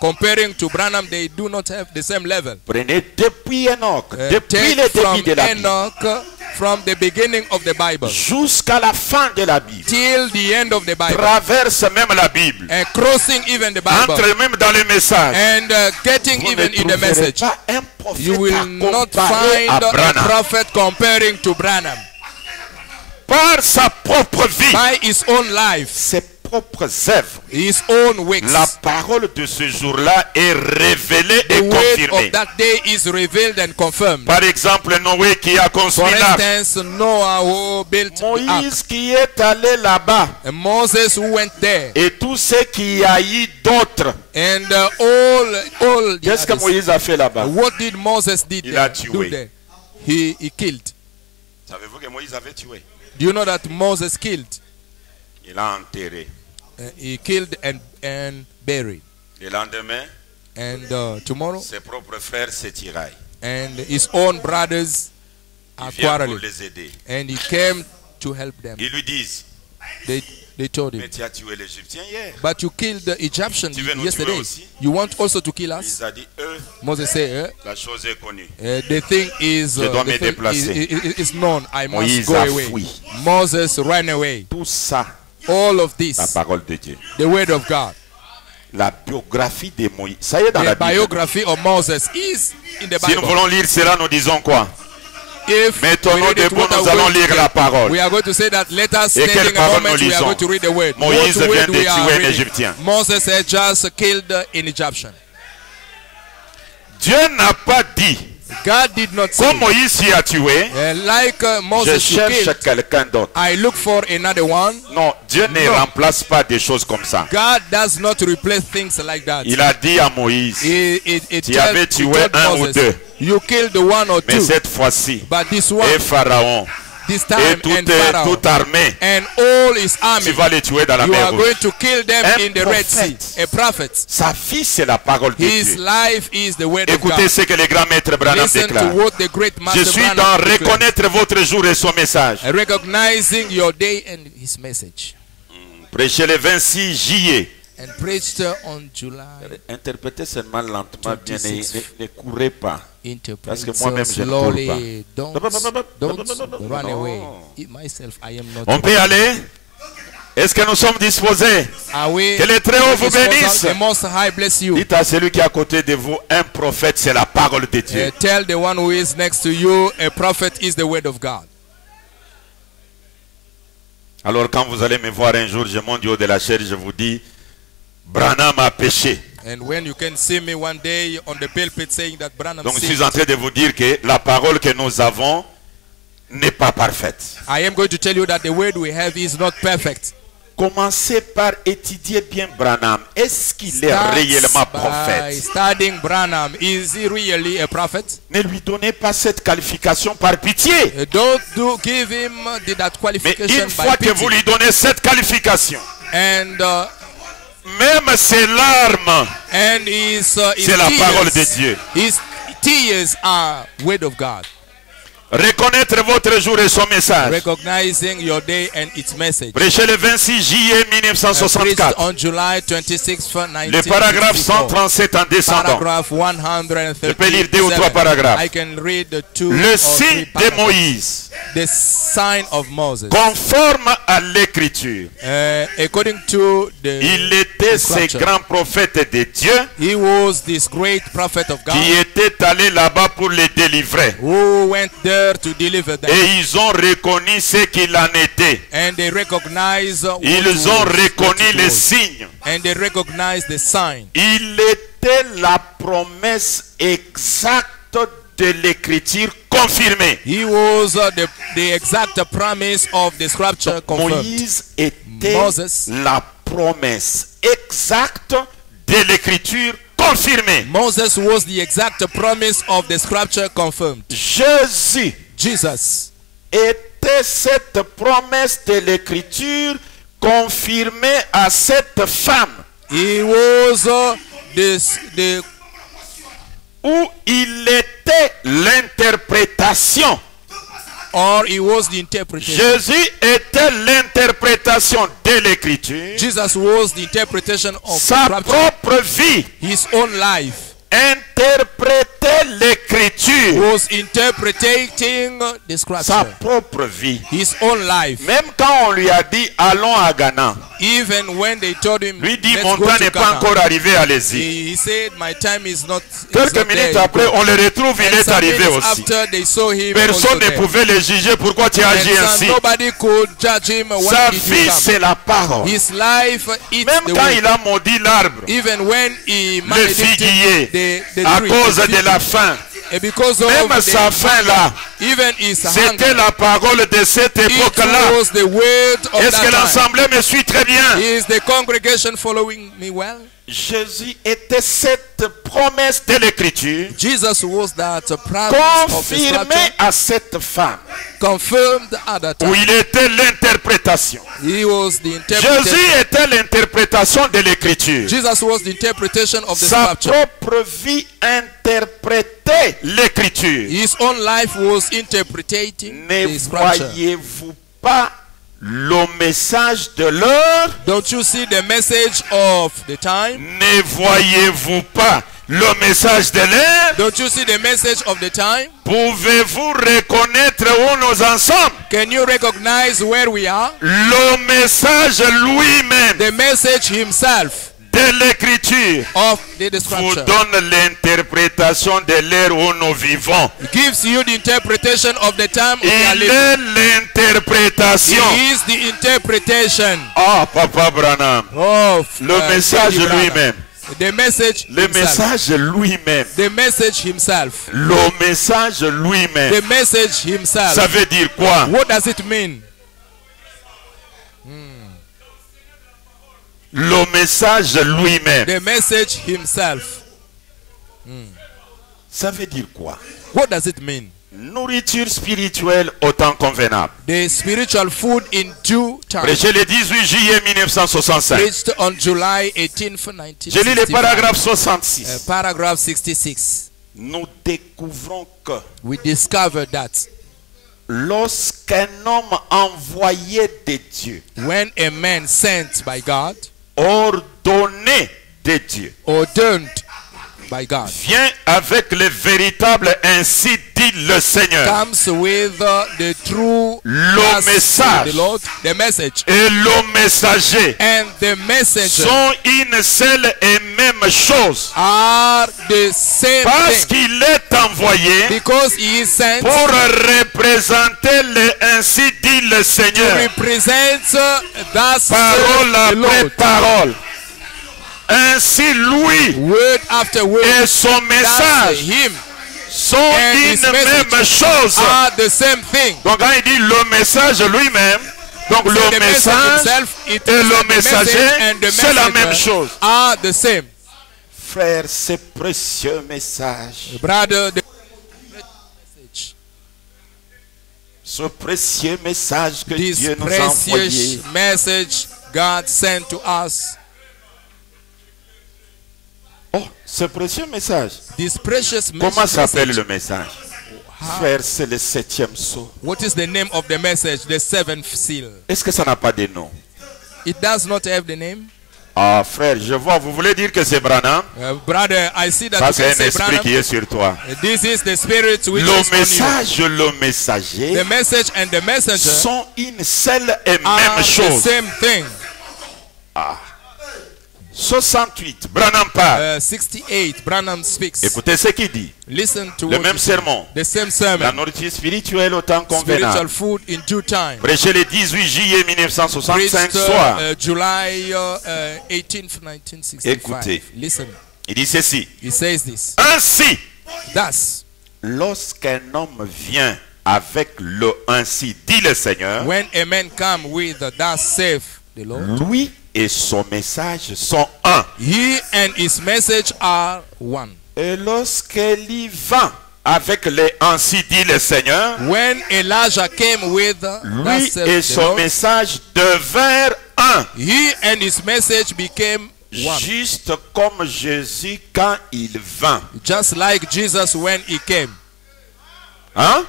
comparing to Branham, they do not have the same level. Prenez depuis Enoch, depuis Take le from début de la Bible, Enoch, from the beginning of the Bible jusqu'à la fin de la Bible, till the end of the Bible, traverse même la Bible, crossing even the Bible, entre même dans les messages. and getting Vous even ne in the trouverez message. pas un prophète You will à not comparer find à a Branham. prophet comparing to Branham. Par sa propre vie, By his own life, ses propres œuvres, his own works. la parole de ce jour-là est révélée The et word confirmée. of that day is revealed and confirmed. Par exemple, Noé qui a For construit l'arche. instance, Noah who built the ark, Moïse qui est allé là-bas. and Moses who went there, Et tous ceux qui a eu d'autres. and all the Qu'est-ce que others. Moïse a fait là-bas? What did Moses did Il there? a tué. Do there? He killed. Savez-vous que Moïse avait tué? Do you know that Moses killed? Il a enterré. He killed and buried. Le lendemain, And tomorrow, ses propres frères se tiraillent. and his own brothers are Il vient pour quarreling. les aider. And he came to help them. Ils lui disent, They told him, mais tu as tué l'Égyptien hier. but you killed the Egyptian Tu veux nous tuer yesterday. aussi? You want also to kill us? Il a dit, eux, Moses said, la chose est connue. the thing is, Je dois the me thing déplacer. is known. I must Moïse go a away. fui. Moses ran away. Tout ça, All of la this, parole de Dieu. the word of God. La biographie de Moïse. Ça y est dans The la Bible. biography of Moses is in the Si nous Bible. voulons lire cela, nous disons quoi? If Mettons-nous we read it, debout, what are nous allons we lire going la to- parole. we are going to say that let us Et standing quelle a parole moment, nous we are lisons? going to read the word. Moïse What vient word de we are tuer un reading? Égyptien. Moses had just killed an Egyptian. Dieu n'a pas dit, God did not say, comme Moïse y a tué, like je Moses you cherche killed, quelqu'un d'autre. I look for another one. Non, Dieu ne Non. remplace pas des choses comme ça. God does not replace things like that. Il a dit à Moïse, Tu avais tué un ou deux. You killed the one or mais two, cette fois-ci, but this one, et Pharaon, this et time, and Pharaoh, toute armée, and all his army, tu vas les tuer dans la you mer are Rouge. going to kill them Un in the Red Sea. prophète. A prophet. Sa vie, c'est la parole de His Dieu. life is the word of Écoutez God. ce que le grand maître Branham Listen to déclare. what the great Je Master suis Branham dans declares. reconnaître votre jour et son message. Recognizing your day and his message. Prêchez le 26 juillet. And preached on July. Interprétez seulement lentement, bien, 26. ne courez pas. Interpret Parce que so moi-même, je ne cours slowly. Don't run Non. away. Myself, I am not. On peut aller? Est-ce que nous sommes disposés? Are we? Que le Très-Haut vous bénisse. The Most High bless you. Dites à celui qui est à côté de vous, un prophète, c'est la parole de Dieu. Tell the one who is next to you, a prophet is the word of God. Alors quand vous allez me voir un jour, je monte du haut de la chair, je vous dis, Branham a péché. And when you can see me one day on the pulpit saying that Branham Donc je sinned, suis en train de vous dire que la parole que nous avons n'est pas parfaite. I am going to tell you that the word we have is not perfect. Commencez par étudier bien Branham. Est-ce qu'il est réellement By prophète? studying Branham, is he really a prophet? Ne lui donnez pas cette qualification par pitié. Don't give him that Mais qualification une fois by que vous pity. lui donnez cette qualification, And même ses larmes, his c'est la parole de Dieu. His tears are word of God. Reconnaître votre jour et son message. Recognizing your day and its message. Prêchez le 26 juillet Preached 1964. on July 26, Le paragraphe 1964. 137 en descendant. Paragraph 137. Je peux lire 2 ou 3 paragraphes. I can read the 2 Le or 3 signe de paragraphs. Moïse, The sign of Moses. conforme à l'écriture. According to the Il était ce scripture, grand prophète de Dieu he was this great prophet of God qui était allé là-bas pour les délivrer. who went there to deliver them. Et ils ont reconnu ce qu'il en était. And they recognize what Ils it ont was, reconnu what it les was. signes. And they recognize the sign. Il était la promesse exacte de l'écriture confirmée. He was the exact promise of the scripture confirmed. Moïse était Moses. la promesse exacte de l'écriture confirmée. Moses was the exact promise of the scripture confirmed. Jésus Jesus était cette promesse de l'écriture confirmée à cette femme he was the où il était l'interprétation. or he was the interpretation. Jésus était l'interprétation de l'écriture. Jesus was the interpretation of Sa the scripture. propre vie His own life interprétait l'écriture. was interpreting the Sa scripture. propre vie. His own life. Même quand on lui a dit allons à Ghana, Even when they told him, lui dit let's mon go temps to n'est pas Ghana, encore arrivé, allez-y. he said, my time is not, Quelques minutes après, on le retrouve, il And est some arrivé minutes aussi. after they saw him Personne also ne there. pouvait le juger pourquoi tu And agis so ainsi. nobody could judge him when Sa did vie, he come. c'est la parole. His life is Même the quand word. il a maudit l'arbre, Even when he le maledicted figuier, the à tree, cause the de fig la tree, faim, and because of même the sa faim là, even his c'était hunger, la parole de cette it époque-là. was the word of Est-ce que that time. l'assemblée me suit très bien? Is the congregation following me well? Jésus était cette promesse de l'écriture Jesus was that promise of the confirmée scripture, à cette femme confirmed at that où time. il était l'interprétation. He was the interpretation. Jésus était l'interprétation de l'écriture. Jesus was the interpretation of the Sa scripture. propre vie interprétait l'écriture. His own life was interpreting Ne the scripture. voyez-vous pas le message de l'heure? Don't you see the message of the time? Ne voyez-vous pas le message de l'heure? Don't you see the message of the time? Pouvez-vous reconnaître où nous en sommes? Can you recognize where we are? Le message lui-même The message himself de l'écriture of the vous scripture donne l'interprétation de l'ère où nous vivons. gives you the interpretation of the time we are Il living. est l'interprétation. He is the interpretation Ah, Papa Branham. of Le message Billy Branham. lui-même. The message Le himself. message lui-même. The message himself. Le message lui-même. The message himself. Ça veut dire quoi? What does it mean? Le message lui-même. The message himself. Ça veut dire quoi? What does it mean? Nourriture spirituelle au temps convenable. The spiritual food in due time. Prêché le 18 juillet 1965. Preached on July 18th, Je lis le 1965. paragraphe 66. Paragraph 66. Nous découvrons que We discovered that lorsqu'un homme envoyé de Dieu, when a man sent by God, ordonné de Dieu, ordained by God, vient avec le véritable ainsi dit le Seigneur. comes with the true Le thus said message the Lord, the message, et le messager and the messenger sont une seule et même chose. are the same Parce thing. qu'il est envoyé Because he is sent pour représenter le ainsi dit le to Seigneur. represent thus Parole said the après Lord. parole. Ainsi, lui Word after word. et son That's message him sont and his une même message chose. are the same thing. Donc quand il dit le message lui-même, donc So le the message message himself, it et is le the messager, message and the c'est la même messenger chose. are the same. Frère, ce précieux message, Brother, the ce précieux message que this Dieu nous a envoyé, precious message God sent to us. oh, ce précieux message, This precious comment s'appelle message. le message? Frère, c'est le 7e sceau. What is the name of the message? The seventh seal. Est-ce que ça n'a pas de nom? It does not have the name. Ah, frère, je vois, vous voulez dire que c'est Branham? Brother, I see that Ça, you c'est can un say esprit Branham. qui est sur toi. This is the spirit which Le is on message, le you. messager The message and the messenger sont une seule et are même the chose. same thing. 68, Branham parle. 68, Branham speaks. Écoutez ce qu'il dit. Listen to Le what même he said. sermon. The same La sermon. nourriture spirituelle au temps Spiritual convenable. food in due time. Prêché le 18 juillet 1965 Preached soir. July 18th, 1965. Écoutez. Listen, Il dit ceci. he says this. Ainsi, Thus, lorsqu'un homme vient avec le ainsi, dit le Seigneur, when a man come with thus saith the Lord, lui et son message sont un. he and his message are one. Et lorsqu'il vint avec les ainsi, dit le Seigneur, When Elijah came with lui thus saith et the son Lord, message devinrent un. he and his message became one. Juste comme Jésus quand il vint. Just like Jesus when he came. Hein?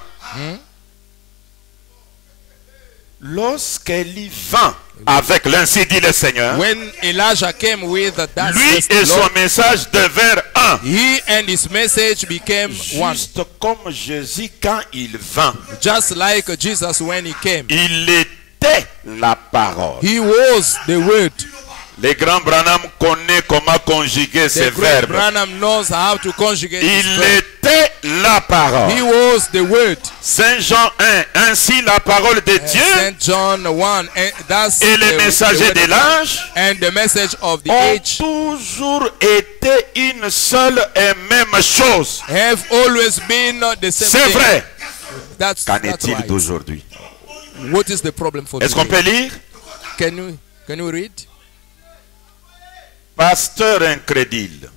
Lorsqu'il vint avec l'ainsi dit le Seigneur, When Elijah came with thus lui saith et the son Lord, message devinrent un. he and his message became one. Juste comme Jésus quand il vint. Just like Jesus when he came. Il était la parole. He was the word. Le grand Branham connaît comment conjuguer ces The great verbes. Branham knows how to conjugate this Il verb. était la He parole. was the word. Saint Jean 1, ainsi la parole de Dieu St. John 1, and that's et les the messagers word de of God. l'âge And the message of the ont age toujours été une seule et même chose. have always been the same C'est thing. vrai. That's Qu'en right. est-il d'aujourd'hui? What is the problem for Est-ce qu'on today? peut lire? Can you read? Pasteur incrédule,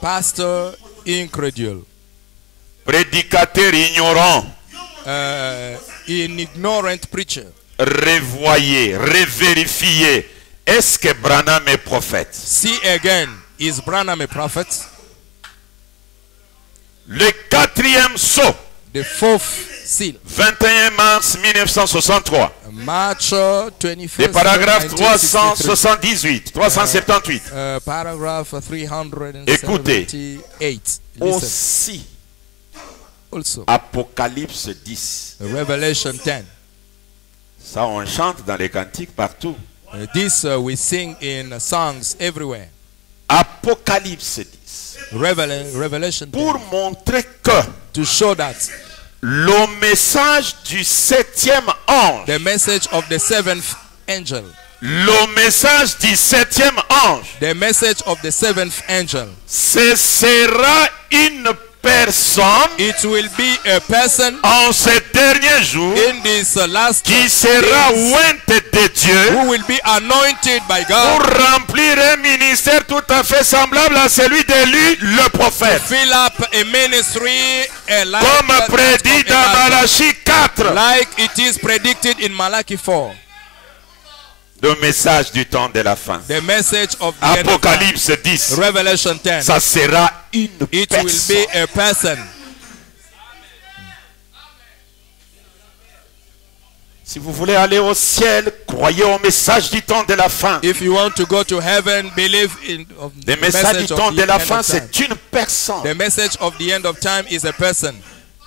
Pastor incredule, prédicateur ignorant, an ignorant preacher. revoyé, revérifié. Est-ce que Branham est prophète? See again, is Branham a prophet? Le 4e sceau, The fourth seal, 21 mars 1963, March le 21st, paragraphe 1963. 378, 378. Paragraph 378. Écoutez. Listen. Aussi, Also, Apocalypse 10. Revelation 10. Ça, on chante dans les cantiques partout. This we sing in songs everywhere. Apocalypse 10. Revelation 10. Pour montrer que To show that le message du 7e ange, the message of the seventh angel, le message du 7e ange, the message of the seventh angel, ce sera une personne it will be a person en ces derniers jours in this last qui sera days ointe de Dieu who will be anointed by pour God remplir un ministère tout à fait semblable à celui d'élu, le to prophète. fill up a ministry like, Comme that prédit of dans Elijah, Malachie 4. like it is predicted in Malachi 4. Le message du temps de la fin. The message of the end of time. Apocalypse 10. Revelation 10. Ça sera une It will personne. be a person. Si vous voulez aller au ciel, croyez au message du temps de la fin. If you want to go to heaven, believe in of Le the message message du of temps the de la end fin, of time. c'est une personne. The message of the end of time is a person.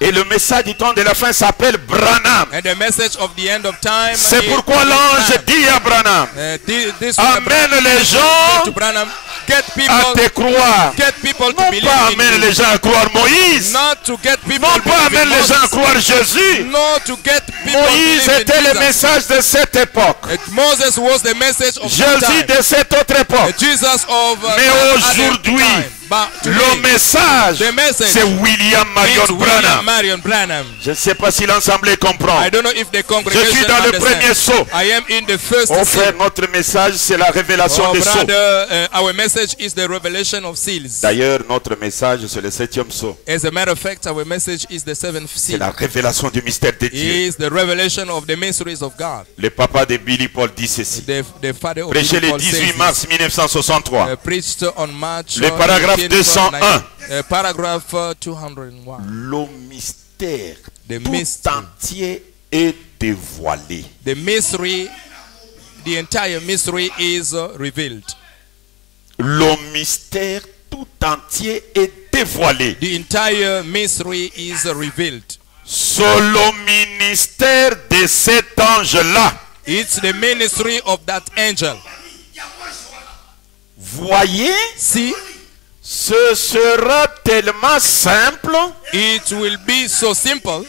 Et le message du temps de la fin s'appelle Branham. And the message of the end of time. C'est is pourquoi l'ange Branham. dit à Branham, This amène les gens to Branham. Get à people, te croire. get people to Non believe pas in amène you. les gens à croire Moïse. Not to get people Non to pas believe in amène les gens à Moses. croire Jésus. No, to get people Moïse to believe était in le Jesus. message de cette époque. Moses was the message of that Jésus time. de cette autre époque. Jesus of Mais that aujourd'hui, time. But le today, message, the message c'est William Marion it's William Branham. Marion Branham. Je ne sais pas si l'Assemblée comprend. I don't know if the Je congregation suis dans le understands. premier saut. I am in the first Oh seal. frère, notre message, c'est la révélation Oh, des sceaux. brother, our message is the revelation of seals. D'ailleurs, notre message, c'est le 7e sceau. As a matter of fact, our message is the seventh C'est seal. la révélation du mystère de Dieu. Is the revelation of the mysteries of God. Le papa de Billy Paul dit ceci. The father of Prêché le Paul says 18 this. mars 1963. Preached on March Le paragraphe 18, 201. Paragraph 201. Le mystère The tout mystery. entier est dévoilé. The mystery, the entire mystery is revealed. Le mystère tout entier est dévoilé. The entire mystery is revealed. C'est le ministère de cet ange-là. It's the ministry of that angel. Voyez, See, ce sera tellement simple it will be so simple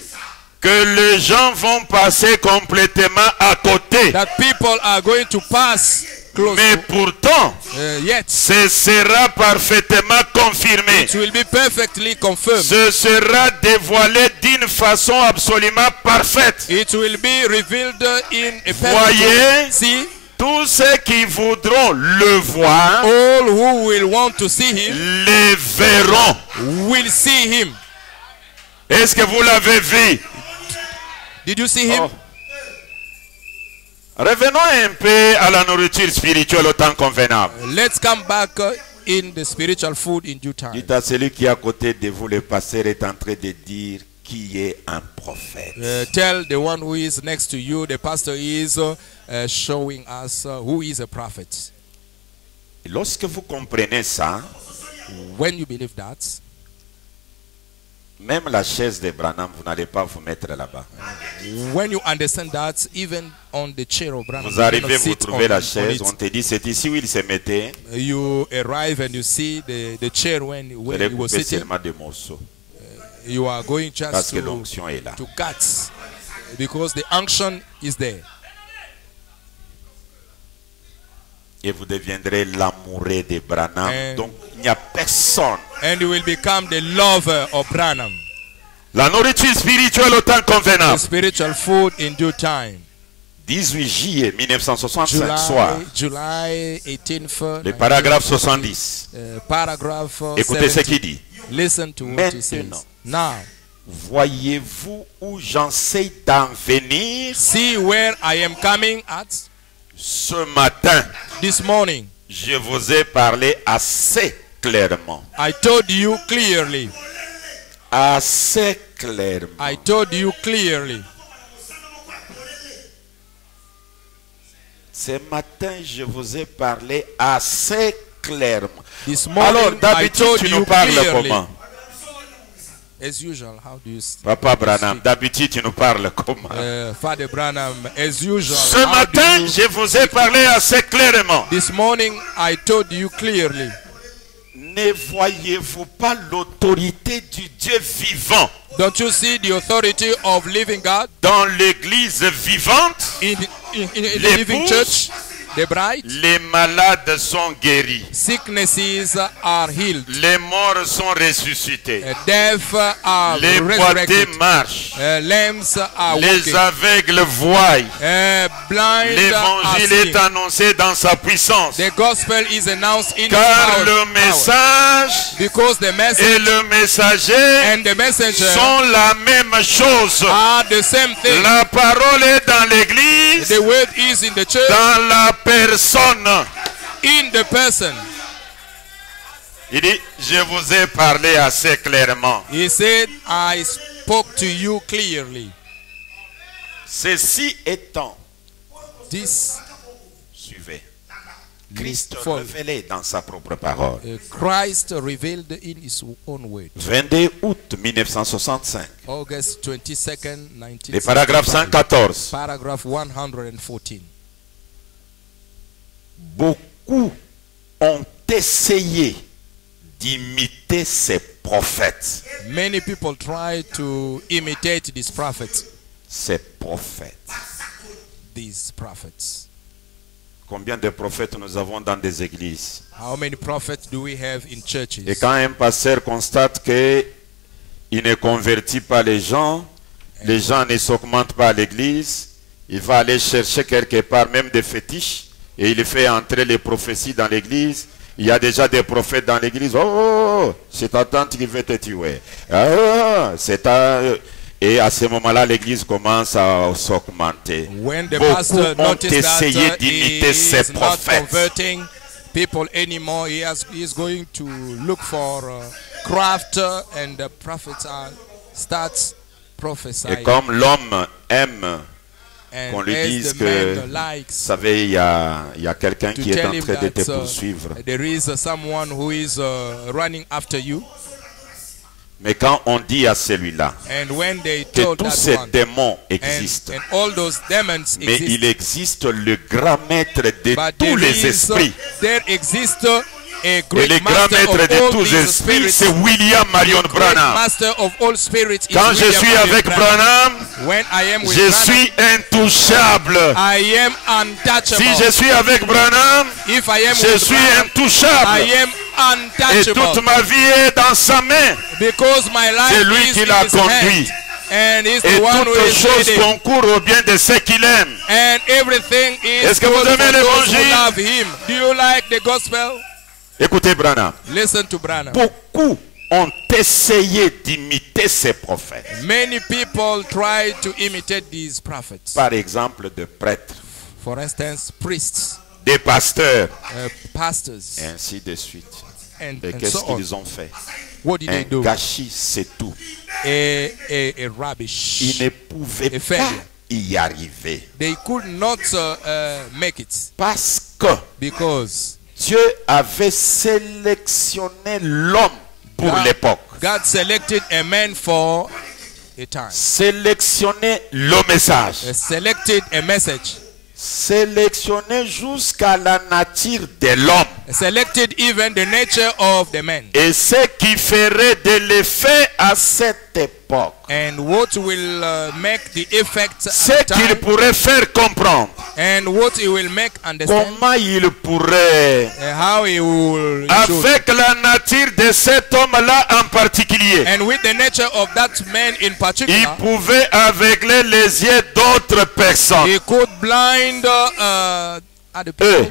que les gens vont passer complètement à côté. that people are going to pass close Mais to, pourtant, yet ce sera parfaitement confirmé. it will be perfectly confirmed. Ce sera dévoilé d'une façon absolument parfaite. It will be revealed in a perfect Voyez, way. See, tous ceux qui voudront le voir, all who will want to see him les verront. will see him. Est-ce que vous l'avez vu? Did you see him? Oh. Revenons un peu à la nourriture spirituelle au temps convenable. Let's come back in the spiritual food in due time. Dites à celui qui est à côté de vous, le pasteur est en train de dire qui est un prophète. Tell the one who is next to you, the pastor is showing us who is a prophet. Et lorsque vous comprenez ça, When you believe that, même la chaise de Branham, vous n'allez pas vous mettre là-bas. when you understand that, even on the chair of Branham, Vous you arrivez, cannot vous sit trouvez la on chaise, it. on te dit c'est ici où il se mettait. You arrive and you see the chair Vous when allez he was couper sitting. seulement des morceaux. You are going Parce just que l'onction est là. to cut because the unction is there. Et vous deviendrez l'amoureux de Branham. And- Donc il n'y a personne. And you will become the lover of Branham. La nourriture spirituelle au temps The convenable. spiritual food in due time. 18 juillet 1965 soir. July 18th. Le paragraphe 70. Paragraph Écoutez ce 70. qu'il dit. Listen to what he says. Maintenant. Now, Voyez-vous où j'essaie d'en venir see where I am coming at. ce matin? This morning, Je vous ai parlé assez clairement. I told you clearly. Assez clairement. I told you clearly. Ce matin, je vous ai parlé assez clairement. This Alors, morning, I d'habitude, told tu you nous parles clearly. comment? As usual, how do you Papa Branham, d'habitude, tu nous parles comment? Father Branham, as usual. Ce how do matin, you- je vous ai parlé assez clairement. This morning, I told you clearly. Ne voyez-vous pas l'autorité du Dieu vivant Don't you see the authority of living God dans l'église vivante? in the Les living pouces. church? The bride, Les malades sont guéris. sicknesses are healed. Les morts sont ressuscités. Deaf are Les resurrected. boiteux marchent. Lambs are Les walking. aveugles voient. Blind are L'évangile seeing. est annoncé dans sa puissance. The gospel is announced in Car his le power. message Because the et message le messager and the messenger sont la même chose. are the same thing. La parole est dans l'église, The word is in the church, dans la personne. in the person. Il dit, je vous ai parlé assez clairement. He said, I spoke to you clearly. Ceci étant, This, suivez. Christ fall. révélé dans sa propre parole. Christ revealed in his own word. 22 août 1965. August 22nd, Le paragraphe 114. Paragraph 114. Beaucoup ont essayé d'imiter ces prophètes. Many people try to imitate these prophets. Ces prophètes. These prophets. Combien de prophètes nous avons dans des églises? How many prophets do we have in churches? Et quand un pasteur constate qu'il ne convertit pas les gens ne s'augmentent pas à l'église, il va aller chercher quelque part même des fétiches et il fait entrer les prophéties dans l'église. Il y a déjà des prophètes dans l'église. Oh, c'est ta tante qui veut te tuer. Et à ce moment-là, l'église commence à s'augmenter. When the Beaucoup pastor ont noticed essayé that d'imiter he ces is not prophètes. converting people anymore, he is going to look for craft, and the prophets starts Et prophesying. comme l'homme aime And qu'on lui as dise the que, man vous likes savez, il y a quelqu'un to qui est tell en him train de te that poursuivre. there is someone who is running after you, Mais quand on dit à celui-là and when they que told tous that ces one, démons and existent, all those demons mais exist, il existe le grand maître de but tous les esprits. there exists a Et great le grand master maître of de all tous les these esprits, spirits. c'est William Marion The great Branham. master of all spirits is Quand je William suis Marion avec Branham, when I am with je Branham, suis intouchable. I am untouchable. Si je suis avec Branham, If I am je with suis Branham, intouchable. I am Et toute untouchable ma vie est dans sa main. because my life C'est lui is qui in l'a his conduit. hand, and he's Et the one who toutes is choses leading, concourent au bien de ceux qu'il aime. and everything is Est-ce que vous good aimez for those who l'évangile? love him. Do you like the gospel? Écoutez Branham. Listen to Branham. Beaucoup ont essayé d'imiter ces prophètes. Many people try to imitate these prophets. Par exemple, de prêtres, For instance, priests, des pasteurs, pastors, et ainsi de suite. and Et so qu'est-ce on. qu'ils ont fait? What did Un they do? gâchis, c'est tout. A rubbish. Ils ne pouvaient A pas failure. y arriver. They could not make it Parce que because Dieu avait sélectionné l'homme pour God- l'époque. God selected a man for a time. Sélectionné le message. Selected a message. Sélectionné jusqu'à la nature de l'homme. Selected even the nature of the man. Et ce qui ferait de l'effet à cette époque. And what will make the effect Ce at the qu'il time, pourrait faire comprendre. and what he will make understand, Comment il pourrait, how he will should. avec la nature de cet homme-là en particulier, And with the nature of that man in il particular, pouvait aveugler les yeux d'autres personnes. he could blind other people.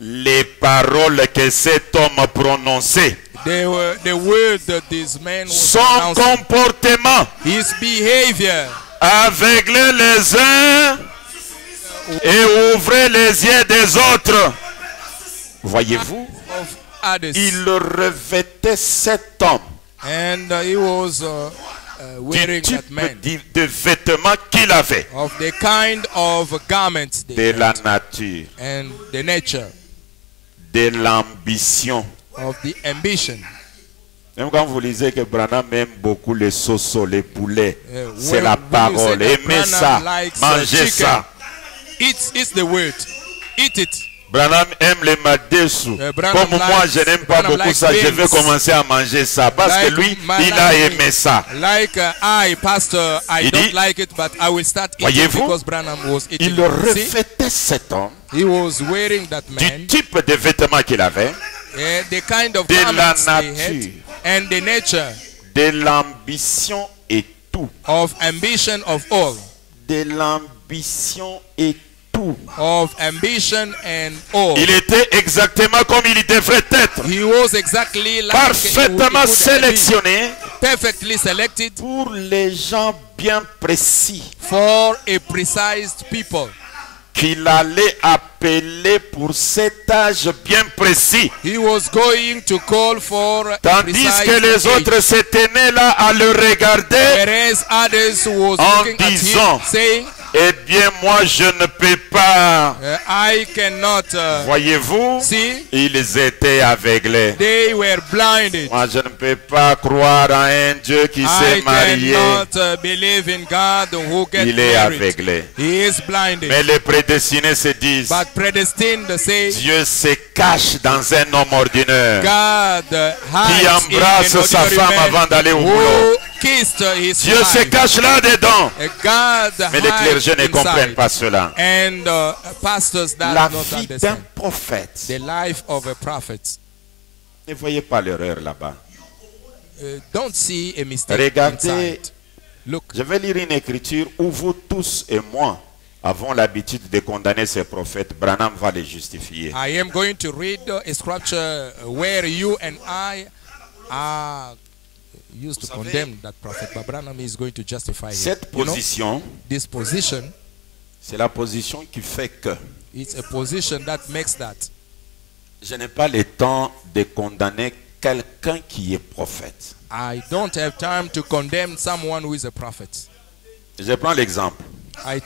Les paroles que cet homme prononçait, They were the word that this man was son pronouncing. comportement, His behavior aveugler les uns et ouvrir les yeux des autres. Voyez-vous, of others. il revêtait cet homme And he was du wearing that type man de vêtements qu'il avait, of the kind of garments they de la had, nature, and the nature de l'ambition. of the ambition. Même quand vous lisez que Branham aime beaucoup les sosos, les poulets, c'est When la you say parole. that Aimez Branham ça, likes, mangez chicken, ça. It's the word. Eat it. Branham aime les madessous. Branham Comme moi, likes- je n'aime pas Branham beaucoup likes ça, je vais beans. commencer à manger ça. Parce Like que lui, my il a life. aimé ça. Like I, pastor, I Il don't dit- like it, but I will start eating Voyez-vous, because Branham was eating. Il See, reflétait cet homme he was wearing that du man, type de vêtements qu'il avait, the kind of de la garments they nature, had, and the nature de l'ambition et tout. of ambition of all, De l'ambition et tout. of ambition and all. Il était exactement comme il devrait être. He was exactly like Parfaitement he would be, sélectionné perfectly selected pour les gens bien précis for a precise people. qu'il allait appeler pour cet âge bien précis. He was going to call for a Tandis precise que les age, autres se tenaient là à le regarder. whereas others was En looking at him, disant, saying, Eh bien, moi, je ne peux pas. I cannot. Voyez-vous, See, ils étaient aveuglés. they were blinded. Moi, je ne peux pas croire à un Dieu qui s'est I marié. cannot believe in God who gets Il est married. aveuglé. He is blinded. Mais les prédestinés se disent, But predestined say Dieu se cache dans un homme ordinaire God qui hides embrasse in sa an ordinary femme man avant d'aller au boulot. who kissed his Dieu se wife. cache là-dedans. God Mais les hides clergés ne comprennent inside. pas cela. And pastors does La not vie d'un understand prophète. the life of a prophet. Ne voyez pas l'erreur là-bas. Don't see a mistake Regardez, inside. Look, je vais lire une écriture où vous tous et moi avons l'habitude de condamner ces prophètes. Branham va les justifier. I am going to read a scripture where you and I are used to condemn that prophet, but Branham is going to justify it. Cette You know, position, this position, c'est la position qui fait que it's a position that makes that. je n'ai pas le temps de condamner quelqu'un qui est prophète. I don't have time to condemn someone who is a prophet. Je prends l'exemple. I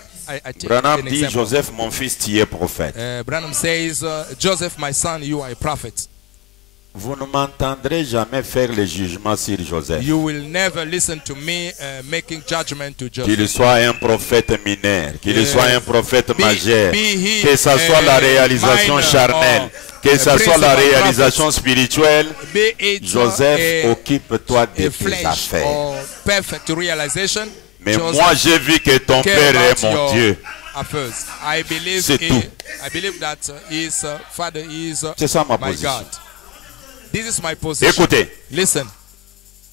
take Branham an dit, example. Joseph, mon fils, tu es prophète. Branham says, Joseph, my son, you are a prophet. Vous ne m'entendrez jamais faire le jugement sur Joseph. You will never listen to me making judgment to Joseph. Qu'il soit un prophète mineur, qu'il soit un prophète majeur, be he que ce soit la réalisation minor charnelle, or que ce a soit la principal réalisation spirituelle, Be it Joseph, a occupe-toi de tes flesh affaires. or perfect realization. Mais Joseph, moi, j'ai vu que ton care Père est about mon your Dieu. affairs. I believe C'est tout. I believe that his father is C'est ça ma my position. God. This is my position. Écoutez, Listen,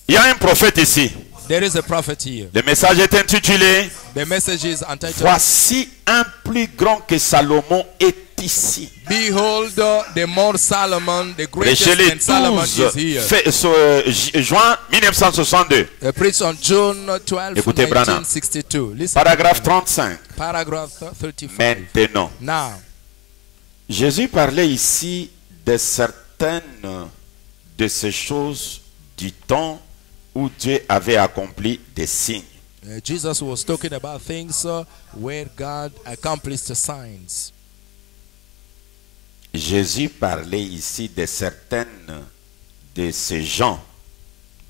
il y a un prophète ici. there is a prophet here. Le message est intitulé The message is entitled, Voici un plus grand que Salomon est ici. Behold, the more Solomon, the greatest Prêché le than Solomon 12 is here. juin 1962. Preached on June 12, Écoutez, Branham. 1962. Listen, Paragraphe 35. paragraph 35. Maintenant, Now, Jésus parlait ici de certaines de ces choses du temps où Dieu avait accompli des signes. Jesus was talking about things where God accomplished the signs. Jésus parlait ici de certaines de ces gens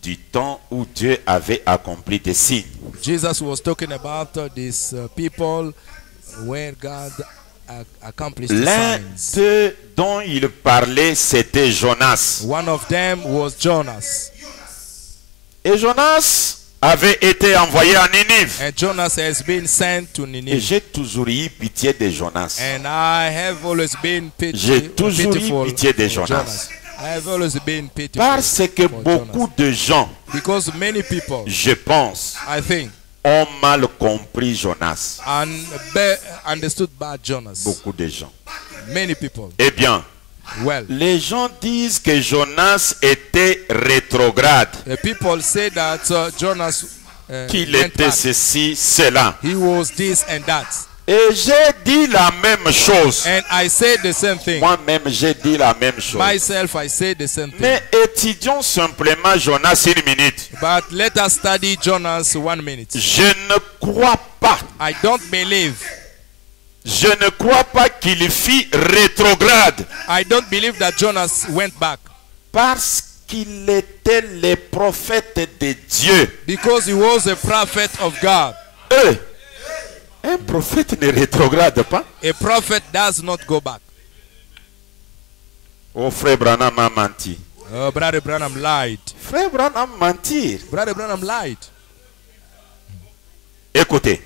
du temps où Dieu avait accompli des signes. Jesus was talking about these people where God accomplished the L'un signs. d'eux dont il parlait, c'était Jonas. One of them was Jonas. Et Jonas avait été envoyé à Ninive. And Jonas has been sent to Et Nineveh. j'ai toujours eu pitié de Jonas. And I have always been J'ai toujours eu pitiful pitié de for Jonas. I have always been pitiful Parce que for beaucoup Jonas. de gens, Because many people, je pense, I think, ont mal compris Jonas. understood bad Jonas. Beaucoup de gens. Many people. Eh bien, Well, les gens disent que Jonas était rétrograde, people say that Jonas qu'il went était back. ceci, cela. He was this and that. Et j'ai dit la même chose. And I said the same thing. Moi-même, j'ai dit la même chose. Myself, I said the same thing. Mais étudions simplement Jonas une minute. But let us study Jonas 1 minute. Je ne crois pas. I don't believe. Je ne crois pas qu'il fit rétrograde. I don't believe that Jonas went back. Parce qu'il était le prophète de Dieu. Because he was a prophet of God. Un prophète ne rétrograde pas. A prophet does not go back. Oh, frère Branham a menti. Brother Branham lied. Frère Branham mentir. Brother Branham lied. Écoutez,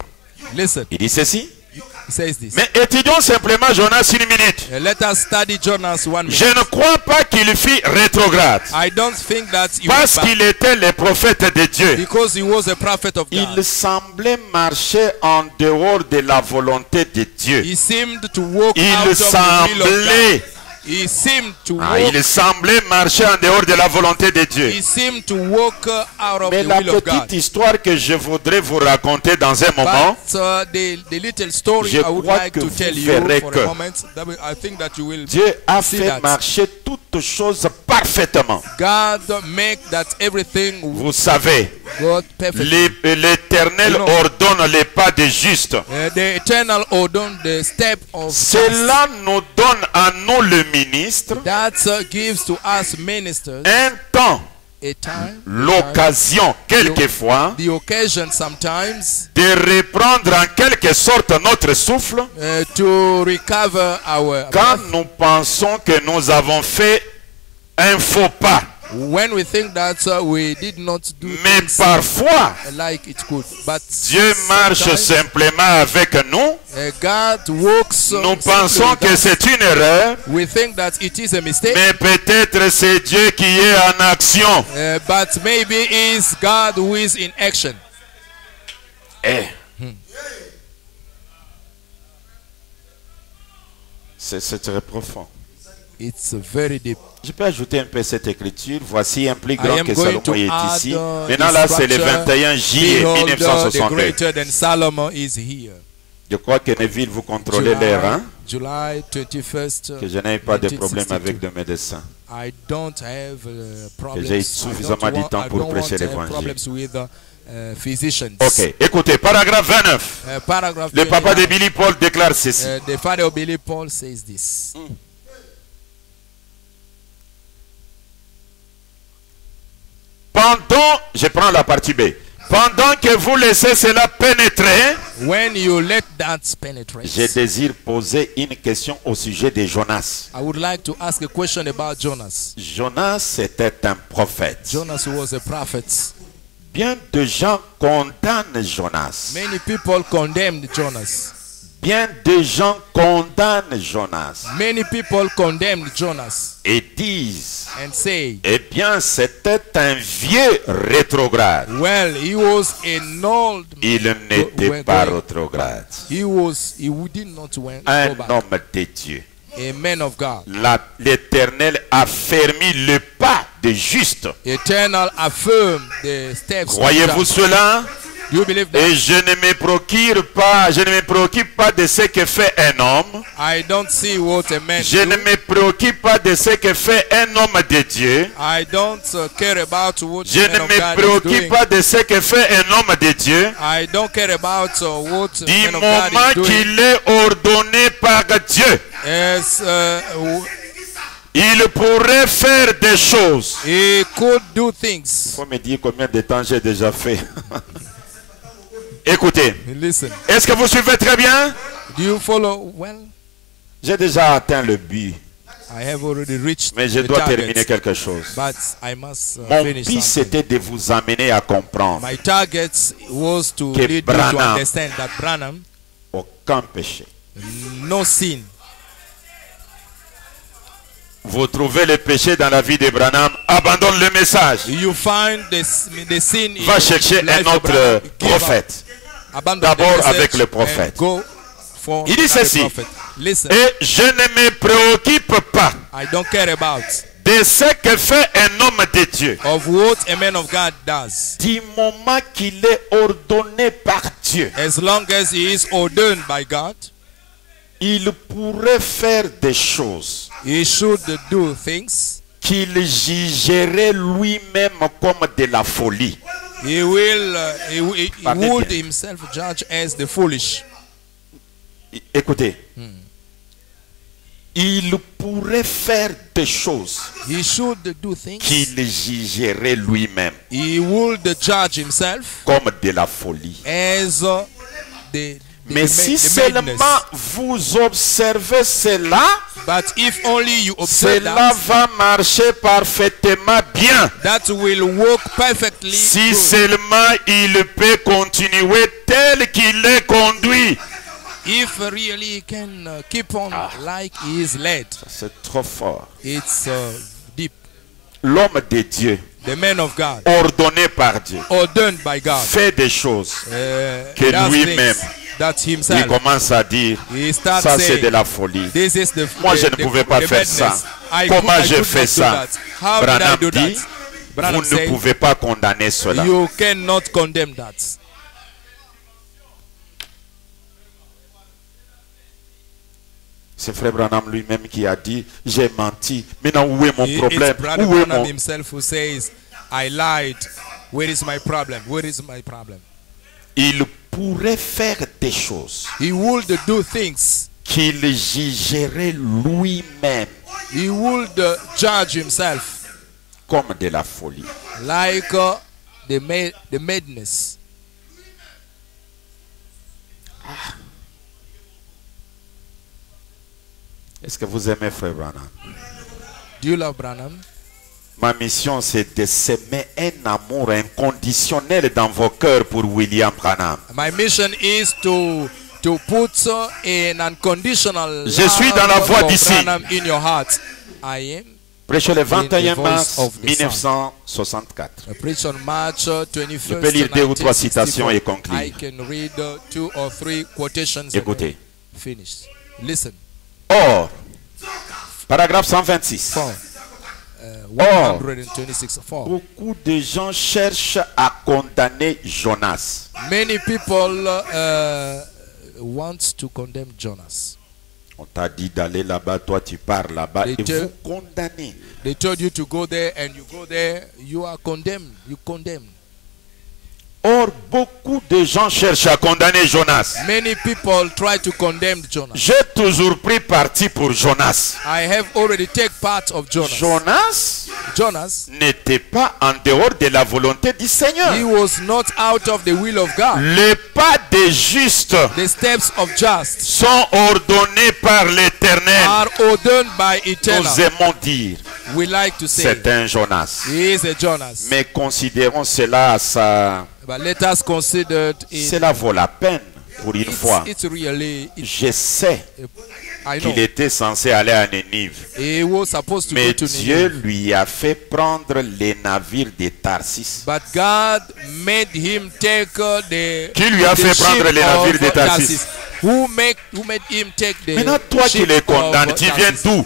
Listen, il dit ceci. he says this. Mais étudions simplement Jonas une minute. Let us study Jonas 1 minute. Je ne crois pas qu'il fit rétrograde. I don't think that he Parce went back. qu'il était le prophète de Dieu. Because he was a prophet of Il God. semblait marcher en dehors de la volonté de Dieu. He seemed to walk out Il of the will of semblait, God. He seemed to il semblait marcher en dehors de la volonté de Dieu. He seemed to walk out of Mais the la will of petite God. histoire que je voudrais vous raconter dans un moment, But the little story je I would crois like que to vous tell you verrez for que a moment, I think that you will Dieu a see fait that marcher toutes choses parfaitement. God make that everything Vous savez, God perfectly. L'Éternel You know. ordonne les pas des justes. The eternal ordained the step of just. Cela nous donne à nous le ministre That gives to us ministers un temps, a time, l'occasion quelquefois the occasion sometimes de reprendre en quelque sorte notre souffle to recover our quand breath. nous pensons que nous avons fait un faux pas. When we think that we did not do Mais things parfois, like it could, but Dieu marche sometimes, simplement avec nous. God walks. Nous pensons que c'est une erreur, We think that it is a mistake, mais peut-être c'est Dieu qui est en action. but maybe it's God who is in action. C'est très profond. It's very deep. Je peux ajouter un peu cette écriture. Voici un plus I grand am que going Salomon to est add ici. the Maintenant là, c'est le structure. 21 juillet Behold, the 1962. greater than Solomon is here. Je crois que Neville, vous contrôlez l'heure, hein? July 21st. Que je n'ai pas de problème 1962. avec de médecins. I don't have problems. j'ai suffisamment de temps pour prêcher l'évangile. Problems with physicians. Ok, écoutez, paragraphe 29. Paragraph Le papa de 29. Billy Paul déclare ceci. The father of Billy Paul says this. Pendant, je prends la partie B. Pendant que vous laissez cela pénétrer, When you let that penetrate, je désire poser une question au sujet de Jonas. I would like to ask a question about Jonas. Jonas était un prophète. Jonas was a prophet. Bien de gens condamnent Jonas. Many people condemned Jonas. Bien de gens condamnent Jonas Many people condemned Jonas et disent, and say, eh bien, c'était un vieux rétrograde. well, he was an old Il n'était pas rétrograde. He did not went Un go back. homme de Dieu. A man of God. L'Éternel a fermé le pas des justes. Eternal affirmed the steps. Croyez-vous cela? Do you believe that? Et je ne me préoccupe pas de ce que fait un homme. I don't see what a man Je ne do. me préoccupe pas de ce que fait un homme de Dieu. I don't care about what Je a ne man of me God is préoccupe doing. pas de ce que fait un homme de Dieu. I don't care about what a Du man of God moment is doing. qu'il est ordonné par Dieu, As il pourrait faire des choses. he could do Il things. faut me dire combien de temps j'ai déjà fait. Écoutez, Listen, est-ce que vous suivez très bien? do you follow? Well, J'ai déjà atteint le but, I have already reached mais je the dois target, terminer quelque chose. but I must Mon finish but, something. c'était de vous amener à comprendre My target was to Que lead you to Branham- understand that Branham, aucun péché. no sin. Vous trouvez le péché dans la vie de Branham, abandonne le message. You find the sin in Va chercher life un of autre Branham. Give up. prophète. Abandon D'abord the message avec le and prophète. go for Il dit another ceci. prophet. Listen, Et je ne me préoccupe pas I don't care about de ce que fait un homme de Dieu. of what a man of God does, Du moment qu'il est ordonné par Dieu, as long as he is ordained by God. il pourrait faire des choses He should do things. qu'il jugerait lui-même comme de la folie. He will. He Parlez would bien. himself judge as the foolish. Écoutez, il pourrait faire des choses He should do things. qu'il jugerait lui-même He would judge himself comme de la folie. as the Mais si the seulement madness. vous observez cela, But if only you observe cela that, va marcher parfaitement bien. that will work perfectly. Si good. seulement il peut continuer tel qu'il est conduit. If really he can keep on like he is led, C'est trop fort. it's deep. L'homme de Dieu, The man of God, ordonné par Dieu, ordained by God, fait des choses que does lui-même, things that il himself, commence à dire, he starts ça c'est saying, de la folie. this is the Moi, je ne the- pouvais pas the faire madness. ça. I Comment could je not fais do ça? that. How did I Branham do dit, that? vous Branham ne said, pouvez pas condamner cela. you cannot condemn that. C'est frère Branham lui-même qui a dit, j'ai menti. Maintenant, où est mon problème? It's Brother Où est Branham mon... himself who says, I lied. Where is my problem? Where is my problem? Il pourrait faire des choses He would do things. qu'il jugerait lui-même He would judge himself comme de la folie. like the madness. Est-ce que vous aimez Frère Branham? Do you love Branham? Ma mission, c'est de semer un amour inconditionnel dans vos cœurs pour William Branham. My mission is to put an unconditional Je suis dans la love voie for du signe. Branham in your heart. I am. Prêché le the 21 voice mars of the 1964. I preached on March 21st. Je peux lire 2 ou 3 citations et 1964. conclure. I can read 2 or 3 quotations. and Écoutez. finish. Listen. Or, paragraphe 126. 126. 4. Beaucoup de gens cherchent à condamner Jonas. Many people want to condemn Jonas. On t'a dit d'aller là-bas, toi tu pars là-bas They et tell- vous condamnez. They told you to go there and you go there, you are condemned. You condemn. Or, beaucoup de gens cherchent à condamner Jonas. Many people try to condemn Jonas. J'ai toujours pris parti pour Jonas. I have already taken part of Jonas. Jonas Jonas, n'était pas en dehors de la volonté du Seigneur. he was not out of the will of God. Les pas des justes The steps of just sont ordonnés par l'Éternel. are ordained by Nous eternal. aimons dire, We like to say c'est un Jonas. he is a Jonas. Mais considérons cela à sa... But let us consider it. Cela vaut la peine pour une fois. It's really, Je sais I know. qu'il était censé aller à Nénive. He was supposed to Mais go to Dieu Nineveh. lui a fait prendre les navires de Tarsis. But God made him take the Qui lui a the fait ship prendre les navires of de Tarsis? Who made him take the Maintenant, toi qui ship les of condamnes, tu viens Tarsis? d'où?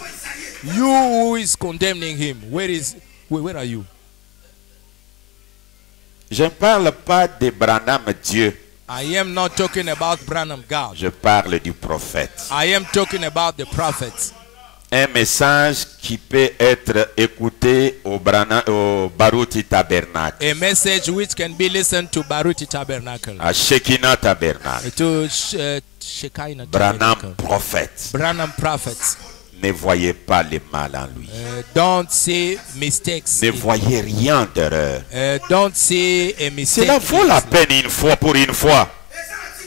You who is condemning him, where are you? Je ne parle pas de Branham Dieu. I am not talking about Branham God. Je parle du prophète. I am talking about the prophet. Un message qui peut être écouté au Baruti Tabernacle, A message which can be listened to Baruti Tabernacle. à Shekinah Tabernacle. To Shekinah Branham Tabernacle. prophète. Branham prophet. Ne voyez pas le mal en lui. Don't see mistakes. Ne voyez rien d'erreur. Don't see a mistake. Cela vaut la peine une fois pour une fois.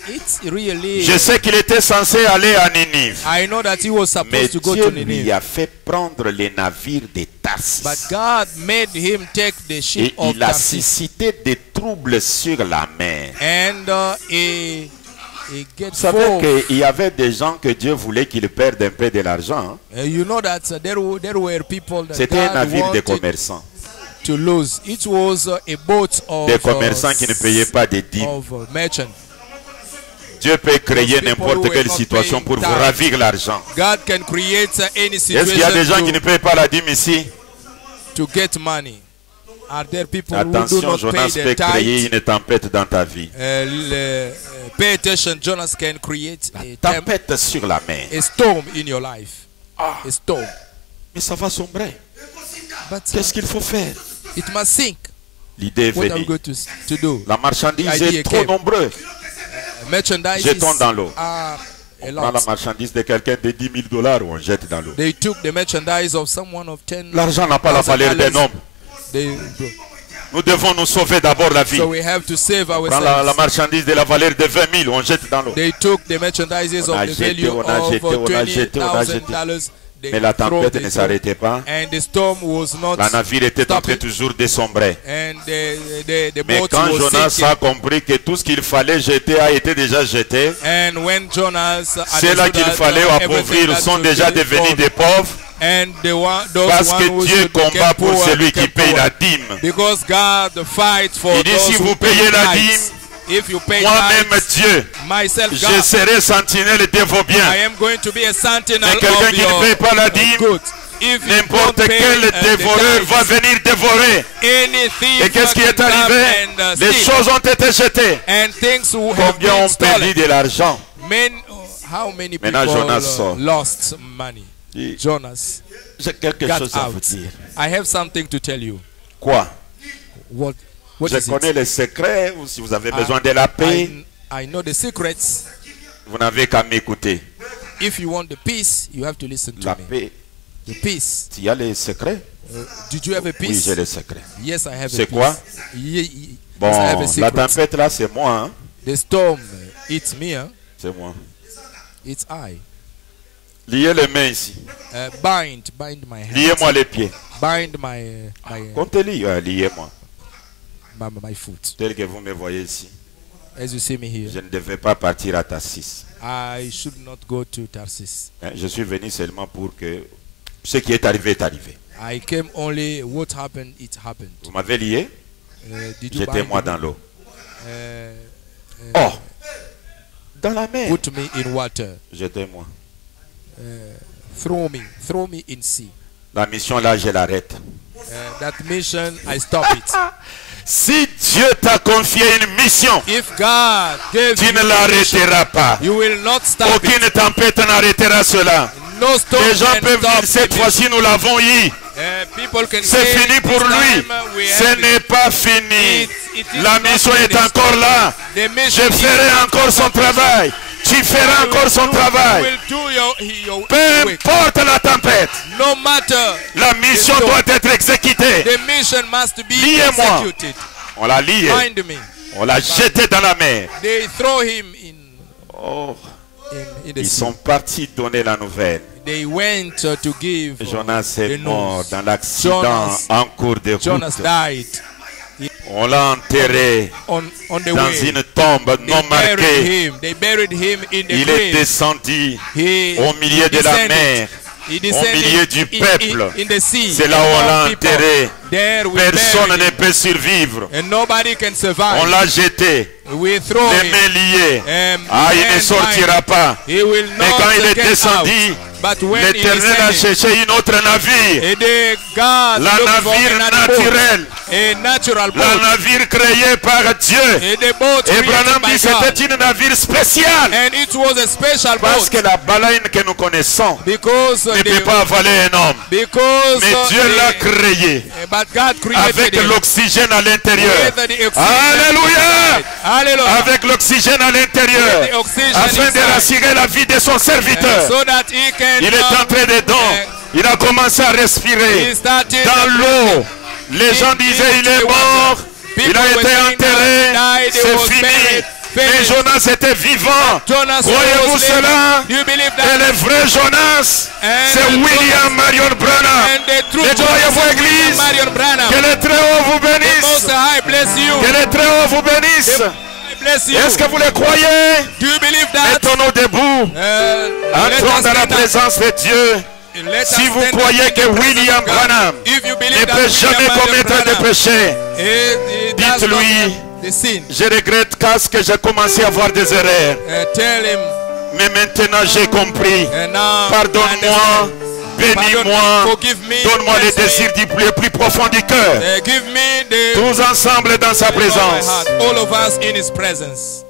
It's really. Je sais qu'il était censé aller à Ninive. I know that he was Mais supposed to go Dieu to lui Nineveh. a fait prendre les navires de Tarsis. But God made him take the Et ship of il a Tarsus. suscité des troubles sur la mer. And he get Vous savez full. qu'il y avait des gens que Dieu voulait qu'ils perdent un peu de l'argent. Hein. You know that there were people that C'était un God navire de wanted commerçants. to lose. It was a boat of Des commerçants qui ne payaient pas des dîmes. of merchant. Dieu peut créer Those people n'importe who quelle were not situation paying pour vous tithes. ravir l'argent. God can create any Est-ce qu'il y a des gens qui ne situation payent pas la dîme ici? to get money. Are there people who do Attention, not Jonas pay peut their créer tithe? une tempête dans ta vie. Pay attention. Jonas can create Tempête sur la mer. a storm in your life. Ah, A storm. mais ça va sombrer. But Qu'est-ce qu'il faut faire? it must sink. L'idée est What are we venue. going to do? La marchandise idea est trop came. nombreuse. Merchandise Jetons dans l'eau. are a On prend la lot. marchandise de quelqu'un de 10 000 $, on jette dans l'eau. They took the merchandise of someone of 10. L'argent n'a pas la valeur d'un homme. They, Nous devons nous sauver d'abord la vie. so we have to save Prends ourselves. la marchandise de la valeur de 20 000, on jette dans l'eau. They took the merchandises On a of the jeté, value on a of jeté, on a jeté, on a jeté. $20,000. They Mais la throw tempête the ne storm. s'arrêtait pas. And the storm was not La navire était en train stopping. toujours de sombrer. And the Mais boat quand was Jonas sinking. a compris que tout ce qu'il fallait jeter a été déjà jeté, And when Jonas c'est là understood qu'il that, fallait everything appauvrir that sont was déjà being devenus poured. des pauvres. And those Parce one que who Dieu should combat become pour poor celui qui became paye poor. la dîme. Because God fights for Il dit, those si who vous pay payez la tithes. If you pay Moi-même, tithes, Dieu, myself, je God, serai sentinelle de vos I biens. am going to be a sentinel Mais quelqu'un of qui ne paye pas la your dîme, goods. If you n'importe don't pay quel the dévoreur va tithes, venir dévorer. any thief Et qu'est-ce qui can est come arrivé? and Les steal. choses ont été jetées. And things who have Combien been ont perdu stolen. de l'argent? How many people Maintenant, Jonas sort. lost money? Et Jonas J'ai quelque got chose à vous out. dire. I have something to tell you. Quoi? What? What Je is connais it? les secrets, ou si vous avez besoin de la paix, I know the secrets. vous n'avez qu'à m'écouter. If you want the peace, you have to listen to La me. paix, The peace. tu as les secrets? Did you have a Oui, peace? j'ai les secrets. Yes, I have a C'est peace. quoi? Yes, Bon, I have a la secret. tempête là, c'est moi. Hein? The storm, it's me, huh? C'est moi. It's I. Liez les mains ici. Bind my hands. Liez-moi les pieds. Bind my Comptez liez-moi. my foot. Tel que vous me voyez ici. As you see me here, Je ne devais pas partir à Tassis. I should not go to Tarsus. Hein, je suis venu seulement pour que ce qui est arrivé est arrivé. I came only what happened, it happened. Vous m'avez lié, Did you jetez-moi bind dans me? l'eau. Oh, dans la mer. Put me in water. Jetez-moi. Throw me in sea. La mission là, je l'arrête. That mission, I stop it. Si Dieu t'a confié une mission, If God gave tu you ne a mission, l'arrêteras pas. you will not stop it. Aucune tempête n'arrêtera cela. No storm Les gens can peuvent stop dire cette it. fois-ci nous l'avons eu. People can C'est say, fini pour "This lui. time we Ce have it." n'est pas fini. It is La not mission est finished. encore là. The mission Je is ferai not encore son accomplished. travail. Tu feras encore son You travail. will do your Peu work. importe la tempête, No matter, la mission doit être exécutée. the mission must be Liez-moi. executed. On l'a lié. Find me. On l'a jeté dans la mer. They throw him Oh, in the ils sea. sont partis donner la nouvelle. They went to give Jonas the est mort news. dans l'accident Jonas- en cours de Jonas route. died On l'a enterré on the dans way. une tombe non marquée. They buried him in the Il est grave. descendu He au milieu de la descended. mer. He descended milieu du peuple. in the sea. C'est là où on l'a Among people. enterré. There we Personne buried ne him. peut survivre. And nobody can On survive. l'a jeté, We throw les him. mains liées. Ah, il ne And sortira pas. He will Mais not quand il est get descendu, out. But when he l'Éternel a descended, cherché un autre navire. and the God La looked for navire another boat, naturelle. a natural La boat. navire créée par Dieu. And the boat Et created Branham by dit God. c'était une navire spéciale. And it was a special Parce boat que la baleine que nous connaissons because ne peut pas avaler un homme. because Mais Dieu l'a créé but God created avec it l'oxygène à l'intérieur. with the oxygen. Alléluia! Hallelujah. Avec l'oxygène à l'intérieur. With the oxygen Afin de inside. rassurer la vie de son serviteur. So that he can Il est entré dedans. Il a commencé à respirer he started dans l'eau. Les gens disaient il est mort. Il a été enterré. C'est fini. Mais Jonas était vivant. Jonas Croyez-vous was living. cela? Do you believe Et that? le vrai Jonas, And c'est William Marion Branham. And the true Et croyez-vous, Jonas Église, is Marion Branham. que le Très-Haut vous The Most bénisse. High bless you. Que le Très-Haut vous bénisse. I bless you. Est-ce que vous le croyez? Do you believe that? Mettons-nous debout. Let Entrons us dans la stand up. présence de Dieu. Let us Si vous stand up croyez in que the presence William of God. Branham If you ne believe that peut William jamais Marion commettre de Branham, péché, he does not dites-lui, have the sin. je regrette que j'ai commencé à avoir des erreurs. Tell him. Mais maintenant j'ai compris. And now Pardonne-moi, bénis-moi, forgive me. donne-moi les bless me. désirs le plus profond du cœur. Give me the Tous ensemble dans sa all my présence. heart, all of us in his presence.